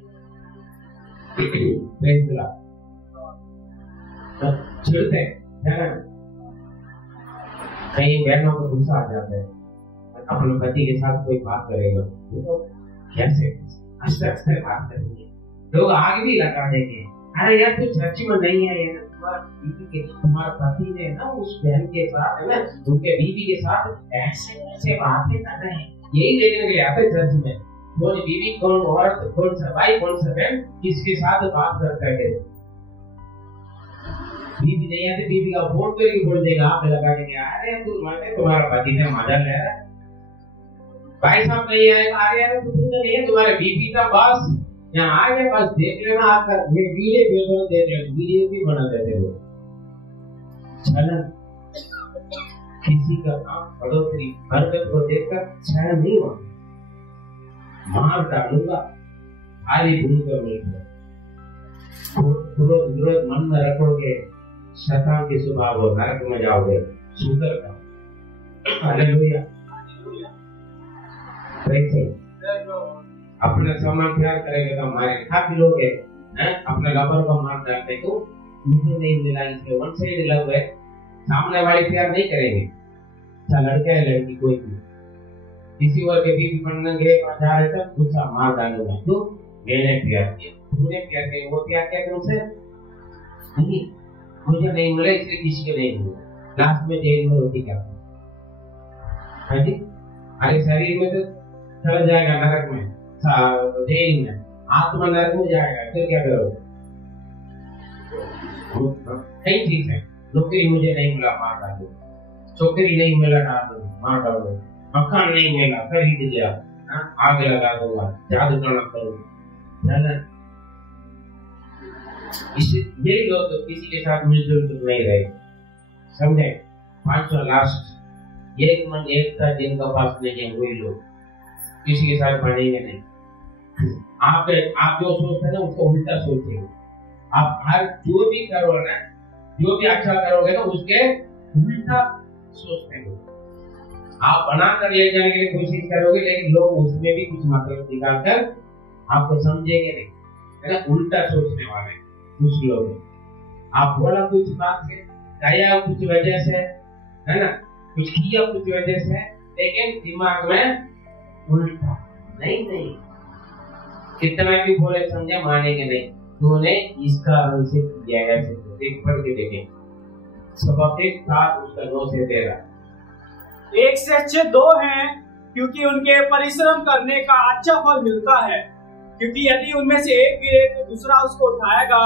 चिढ़ते है ना, कई बहनों को गुस्सा आ जाता है, अपने पति के साथ कोई बात करेगा तो कैसे हंसते हंसते बात करेंगे, लोग आग भी लगा देंगे। अरे यार तू चर्च में नहीं है ना, तुम्हारा पति ने ना उस बहन के साथ है ना, उनके बीवी के साथ ऐसे ऐसे बातें कर रहे हैं, यही देखने के लिए आते चर्च में। कौन बीवी, कौन औरत, कौन सा भाई, कौन सा बहन किसके साथ बात करता है। बीवी नहीं आती, बीवी का फोन करके बोल देगा, आप लगा देंगे, अरे तुम्हारा पति ने मजा ले रहा है। भाई साहब नहीं आएगा, अरे यार तुम तो नहीं है, तुम्हारे बीवी का बॉस यहाँ आ गया, बस देख लेना, आपका ये वीडियो देख लेना, वीडियो भी बना देते लोग। छलन किसी का बढ़ोतरी बरकत को देखकर छल नहीं होगा, मार डालूंगा, खाली भूल कर मिलेगा। विरोध मन में रखोगे, शैतान के स्वभाव हो, नरक में जाओगे। सुधर का हालेलुया। अपने सामान प्यार करेंगे तो हमारे काफी लोग हैं अपने लवर को मार डालते, तो मुझे नहीं मिला, इसलिए वन साइड लव है, सामने वाले प्यार नहीं करेंगे। अच्छा लड़का है लड़की कोई भी, किसी और के बीवी बनने के जा रहे थे, गुस्सा मार डालूंगा, तो मैंने प्यार किया, तूने प्यार किया, वो प्यार किया तुमसे नहीं, मुझे नहीं मिला इसलिए किसी को नहीं मिला, लास्ट में जेल में होती क्या है जी। अरे शरीर में तो चला जाएगा नरक में, जेल में, आत्मा नरक में जाएगा, फिर क्या करोगे। कई चीज है, नौकरी मुझे नहीं मिला मार डालो, छोकरी नहीं मिला मार डालो, मकान नहीं मिला खरीद लिया, आग लगा दूंगा, जादू टोना करूंगा। यही लोग तो किसी के साथ मिलजुल कर नहीं रहे, समझे। 500 लास्ट एक मन एक था जिनका पास नहीं है, वही लोग किसी के साथ बनेंगे नहीं। आप जो सोचते हैं ना उसको उल्टा सोचेंगे। आप हर जो भी करो ना, जो भी अच्छा करोगे ना उसके उल्टा सोचते हैं। आप बना कर ले जाने के लिए कोशिश करोगे, लेकिन लोग उसमें भी कुछ मतलब निकाल कर आपको समझेंगे नहीं, है ना। उल्टा सोचने वाले कुछ लोग। आप बोला कुछ बात से, गाया कुछ वजह से, है ना, कुछ किया कुछ वजह से, लेकिन दिमाग में उल्टा नहीं। कितना भी बोले समझे मानेंगे नहीं, तूने इसका से किया है, देख पढ़ के देखें, स्वाभाविक साथ उसका 9 से 13। एक से अच्छे 2 हैं, क्योंकि उनके परिश्रम करने का अच्छा फल मिलता है। क्योंकि यदि उनमें से एक गिरे तो दूसरा उसको उठाएगा,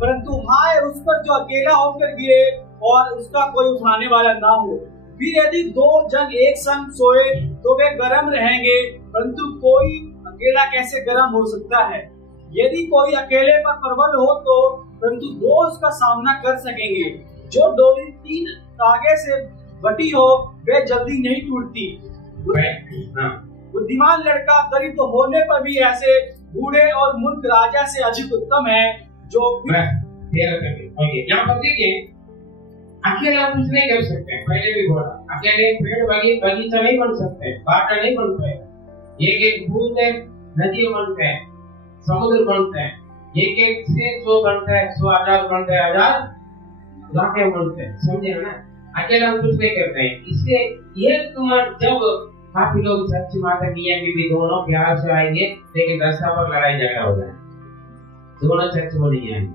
परंतु हाय उस पर जो अकेला होकर गिरे और उसका कोई उठाने वाला ना हो। फिर यदि 2 जन एक संग सोए तो वे गर्म रहेंगे, परंतु कोई अकेला कैसे गर्म हो सकता है। यदि कोई अकेले पर प्रबल हो तो परंतु 2 उसका सामना कर सकेंगे। जो डोरी 3 धागे से बटी हो वे जल्दी नहीं टूटती। बुद्धिमान लड़का दरिद्र होने पर भी ऐसे बूढ़े और मूर्ख राजा से अधिक उत्तम है। जो यहाँ पर देखिए, अकेले आप कुछ नहीं कर सकते, पहले भी बोला, अकेले पेड़ बगीचा नहीं बन सकते, बाटा नहीं बन पाएगा। एक बूंद है, नदियों बनते हैं, समुद्र बनते हैं, एक से 100 बनते हैं, 100,000 बनते हैं, 1000 लाखें बनते हैं, समझे ना। अकेले हम कुछ नहीं करते हैं। इससे ये जब काफी लोग सच माता मियां बीवी दोनों प्यार से आएंगे, लेकिन रास्ता पर लड़ाई झगड़ा हो जाए, दोनों सच में नहीं आएंगे।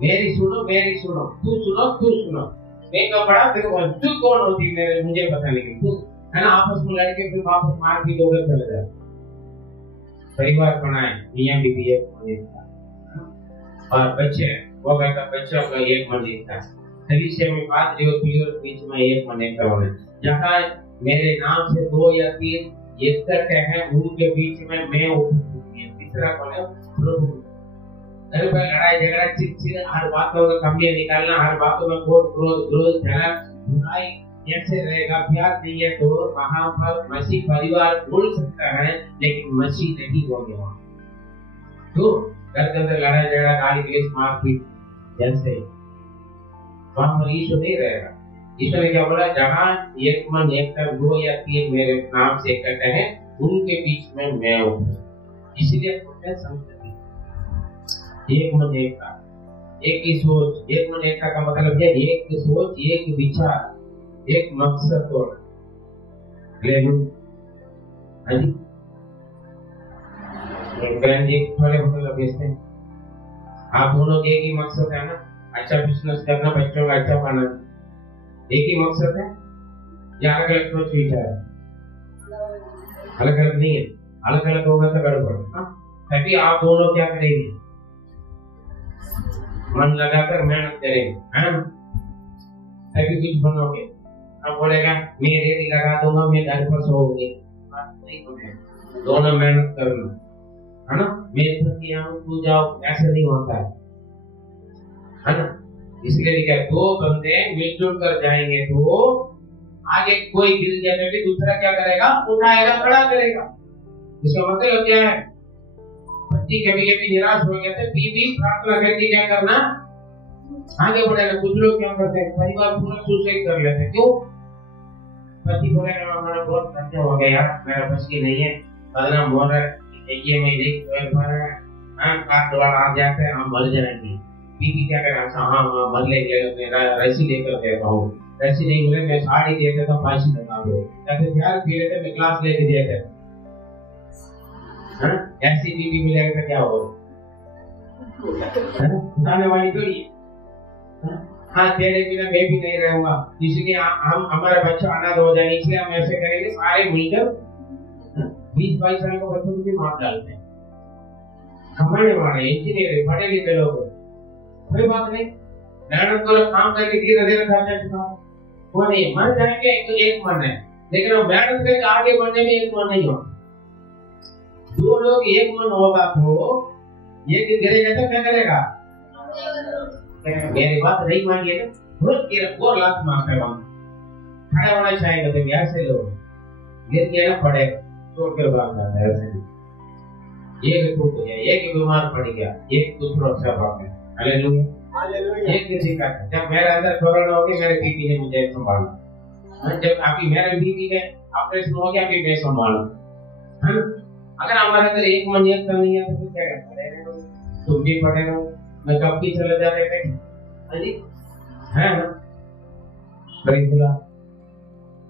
मेरी सुनो, तू सुनो, मैं कपड़ा देखो, तू कौन होती है मुझे पता नहीं, तू है ना। आपस में लड़के फिर वापस मार भी लोग चले जाए। परिवार बनाए, मियां बीवी एक मंदिर था और बच्चे, वो कहता बच्चों का एक मंदिर था। कलीसिया में बात जो और बीच में एक मंदिर का होना, जहाँ मेरे नाम से 2 या 3 एकत्र हैं, उनके बीच में मैं तीसरा कौन है, प्रभु। घर पर लड़ाई झगड़ा चिड़चिड़, हर बातों में कमियां निकालना, हर बातों में क्रोध झगड़ा बुराई कैसे रहेगा। प्यार नहीं है तो वहां पर मसीह परिवार बोल सकता है, लेकिन मसीह नहीं बोलेगा। तो घर के अंदर लड़ाई झगड़ा, गाली गलौज, मारपीट, जैसे वहां पर यीशु नहीं रहेगा। ईश्वर ने क्या बोला, जहाँ एक मन एक तन दो या तीन मेरे नाम से इकट्ठे हैं उनके बीच में मैं हूँ। इसीलिए संस्कृति एक मन एक का, एक ही सोच, एक मन एक का मतलब है एक सोच, एक विचार, एक मकसद होना। बहन जी थोड़े होटल बेचते हैं, आप दोनों के एक ही मकसद है ना, अच्छा बिजनेस करना, बच्चों का अच्छा पाना, एक ही मकसद है या अलग अलग सोच विचार है? अलग अलग नहीं है, अलग अलग होगा तो गड़बड़। तभी आप दोनों क्या करेंगे, मन लगाकर मेहनत करेंगे, तभी कुछ बनोगे। अब बोलेगा मैं रेडी लगा दूंगा, मैं घर पर सोऊंगी, बात नहीं बनेगा। दोनों मेहनत करना है ना, मैं थकी हूं तू जाओ, ऐसे नहीं होता है ना। इसलिए क्या, दो बंदे मिलजुल कर जाएंगे तो आगे कोई गिर जाए तो दूसरा क्या करेगा, उठाएगा, खड़ा करेगा। इसका मतलब क्या है, पति कभी कभी निराश हो गया तो बीवी प्रार्थना करके क्या करना, आगे बढ़ेगा। कुछ लोग क्या करते हैं, परिवार पूरा सुसाइड कर लेते हैं। क्यों? पति बोलेगा हमारा बहुत खर्चा हो गया, मेरा बस की नहीं है, बदनाम हो रहा है, ये मेरे कार द्वारा आ जाते हैं, हम मर जाएंगे। बीवी क्या करेगा, अच्छा हाँ मर लेंगे, मेरा रस्सी लेकर देता हूँ, रस्सी नहीं मिले मैं साड़ी देते तो फांसी लगा दो, ऐसे ध्यान पी लेते मैं ग्लास लेके देते। ऐसी बीवी मिलेगा तो क्या होगा, बताने वाली तो ये। हाँ तेरे बिना मैं भी नहीं रहूंगा, इसलिए हम हमारा बच्चा अनाथ हो जाए, इसलिए हम ऐसे करेंगे, सारे मिलकर 20-22 साल के बच्चों को भी मार डालते हैं। कमाने वाले इंजीनियर पढ़े लिखे लोग, कोई बात नहीं, मेहनत करो, काम करके धीरे धीरे खर्चा चुकाओ, वो नहीं मर जाएंगे। तो एक मन है, लेकिन वो मेहनत करके आगे बढ़ने में एक मन नहीं होगा। दो लोग एक मन होगा तो ये गिरेगा तो क्या करेगा, मेरी बात नहीं मानिए ना, और लात मारते हैं, खड़े होना चाहेंगे तो ऐसे लोग गिर गया ना पड़ेगा, छोड़कर भाग जाता है। ऐसे एक टूट गया, एक बीमार पड़ गया, एक दूसरों अच्छा भाग गया, हालेलुया। एक किसी का जब मेरे अंदर कोरोना हो गया, मेरे बीवी ने मुझे संभाला, जब अभी मेरे बीवी के ऑपरेशन हो गया, अभी मैं संभाला, है ना। अगर हमारे अंदर एक मन एक तो नहीं है तो क्या करना, तुम भी पड़े रहो, मैं कब भी चले जाते थे, है ना।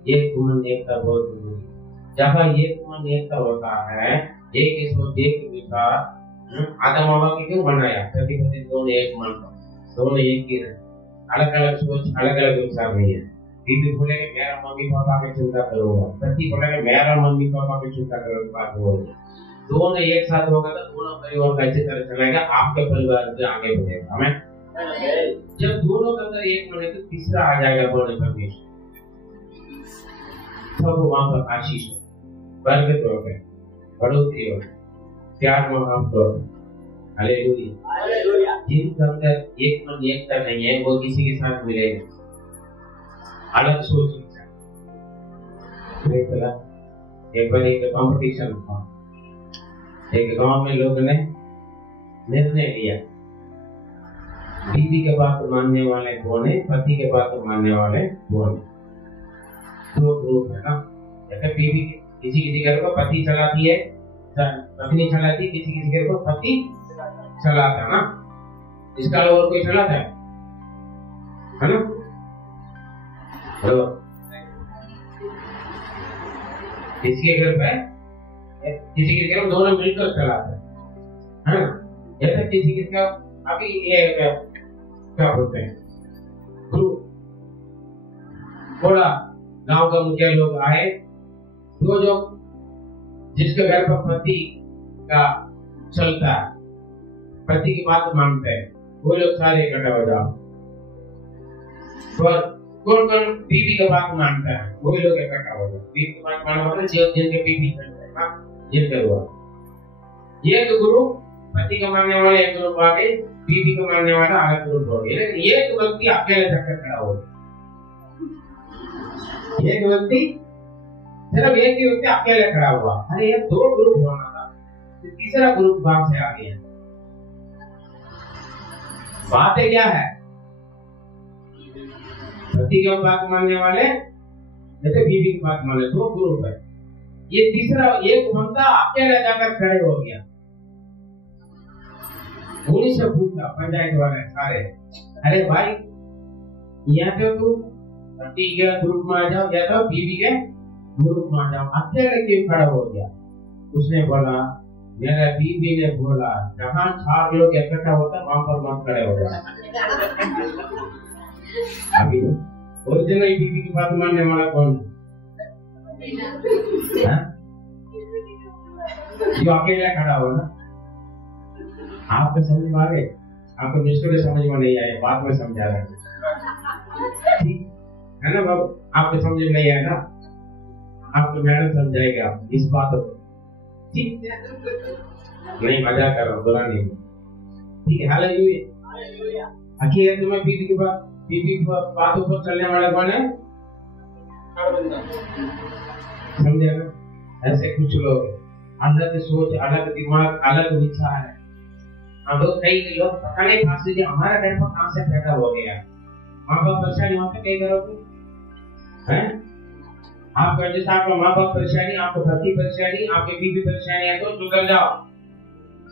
एक मन एक का बहुत जरूरी, जहाँ एक मन एक का होता है, एक इसको देख विचार, आदम हवा की क्यों बनाया, पति पत्नी दोनों एक मन, दोनों एक ही रहे, अलग अलग सोच, अलग अलग विचार नहीं है। बीवी बोलेंगे मेरा मम्मी पापा की चिंता करूंगा, पति बोलेंगे मेरा मम्मी पापा की चिंता करूंगा, दोनों एक साथ होगा तो दोनों परिवार का अच्छी तरह चलेगा, आपके परिवार से आगे बढ़ेगा। हमें जब दोनों के अंदर एक बने तो तीसरा आ जाएगा, बोलने परमेश्वर सब वहां पर आशीष हो, बरकत हो गए, बढ़ोतरी हो, प्यार मोहब्बत हो। हालेलुया। जिनके अंदर एक मन एकता नहीं है वो किसी के साथ मिलेगा, अलग सोच विचार। एक बार एक कंपटीशन था, एक गांव में लोग ने निर्णय लिया, बीवी के बात मानने वाले कौन है, पति के बात मानने वाले कौन है। दो ग्रुप है ना, जैसे बीवी किसी किसी घर को पति चलाती है, पत्नी चलाती, किसी किसी घर को पति चलाता है ना, इसका और कोई चलाता है ना। हेलो, किसी के घर पे किसी के घर दोनों मिलकर चलाते हैं, जैसे किसी किसी का अभी ये क्या बोलते हैं, थोड़ा गांव का मुखिया लोग आए, तो जो जिसके घर पर पति का चलता है, पति की बात मानते हैं, वो लोग सारे इकट्ठा हो जाओ। और कौन कौन बीवी का बात मानता है, वो लोग इकट्ठा हो जाओ। बीवी की बात मानना मतलब जिनके बीवी चलता है ना, जिनके हुआ ये तो गुरु पति को मानने वाले एक ग्रुप आ गए, बीवी को मानने वाला अलग ग्रुप हो गया। लेकिन ये तो व्यक्ति अकेले जाकर खड़ा हो, एक व्यक्ति सिर्फ एक ही व्यक्ति अकेले खड़ा हुआ। अरे ये दो ग्रुप होना था, तीसरा ग्रुप बाहर से आ गया। बातें क्या है, पति की बात मानने वाले जैसे बीवी की बात माने, दो ग्रुप है। ये तीसरा एक बंदा अकेला जाकर खड़े हो गया, उन्हीं से पूछा पंचायत वाले सारे, अरे भाई यहाँ पे तू पति के ग्रुप में आ जाओ या तो बीवी के ग्रुप में आ जाओ, अकेले क्यों खड़ा हो गया? उसने बोला मेरा बीवी ने बोला जहाँ 4 लोग इकट्ठा होता वहां पर मत खड़े हो जाओ। अभी ओरिजिनल बीवी की बात मानने वाला कौन है? जो अकेला खड़ा हो ना, आपको समझ में आ गए? आपको मिस्टर समझ में नहीं आए, बाद में समझा रहे है ना बाबू? आपको समझ में नहीं आया ना, आपको मैडम समझाएगा इस बात को, ठीक? नहीं मजाक कर रहा हूँ, बुरा नहीं, ठीक है? हालेलुया। अकेले तुम्हें बीवी की बातों पर चलने वाला कौन है? समझे ना? ऐसे कुछ लोग अलग सोच, अलग दिमाग, अलग विचार है। हम लोग कई लोग पता नहीं फांसी जी हमारा घर पर कहां से पैदा हो गया, माँ बाप परेशानी वहां पे कई घरों की है। आपका जैसे आपका माँ बाप परेशानी, आपको पति परेशानी, आपके बीवी परेशानी है तो सुधर जाओ,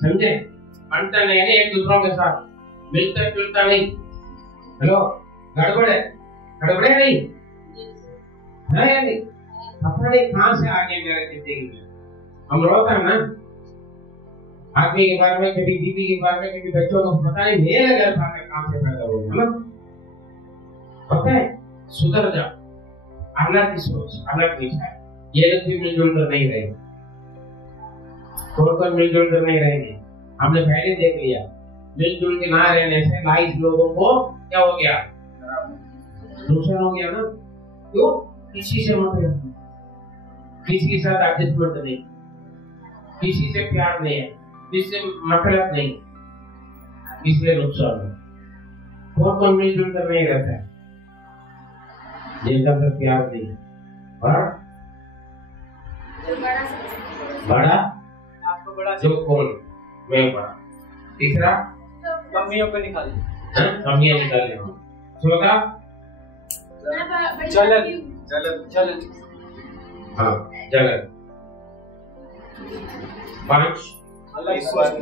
समझे? बनता नहीं है एक दूसरों के साथ, मिलता जुलता नहीं। हेलो, गड़बड़ है, गड़बड़े नहीं है या नहीं? पता नहीं कहां से आ गया मेरे जिंदगी में। हम रोता है ना आदमी के बारे में, कभी बीवी के बारे में, कभी बच्चों को, पता नहीं मेरे घर पर कहां से पैदा हो गया ना। पता है, सुधर जाओ, अलग की सोच, अलग विचार। ये लोग भी मिलजुल कर नहीं रहेंगे, कोई मिलजुल कर नहीं रहेंगे। हमने पहले देख लिया, मिलजुल के ना रहने से 22 लोगों को क्या हो गया? नुकसान हो गया ना। क्यों? किसी से मत रहना, किसी के साथ एडजस्टमेंट नहीं, किसी से प्यार नहीं है, किसी से मतलब नहीं, इसलिए नुकसान हो। कौन मिलजुल कर नहीं रहता है जिनका फिर प्यार नहीं है, और बड़ा आपको बड़ा जो कौन मैं बड़ा। तीसरा कमियों को निकाल, कमियां निकालने, चौथा जलन, हाँ जलन, 5 अलग स्वार्थ,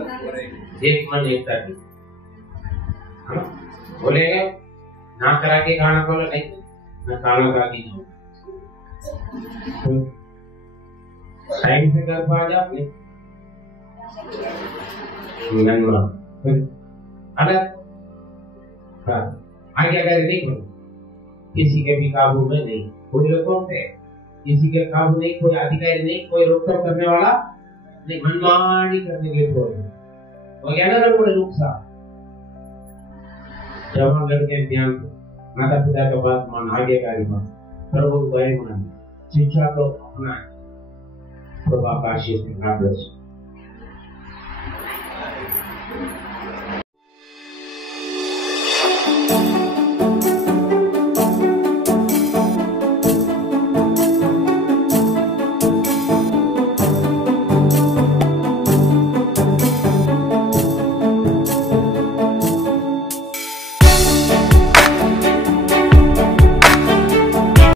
एक मन एकता की, बोलेगा ना करा के खाना बोलो नहीं, ना खाना खा के जाओ, टाइम से घर पर आ जाओ नहीं, अलग आगे अगर नहीं करो, किसी के भी काबू में नहीं, कोई लोगों पे किसी के काबू नहीं, कोई अधिकारी नहीं, कोई रोकटोक करने वाला नहीं, मनमानी करने के लिए हो गया ना कोई नुकसान। जवान लड़के ध्यान दो, माता पिता का बात मान, आगे का मान, प्रभु को मान, शिक्षा को अपना, प्रभु का आशीष में।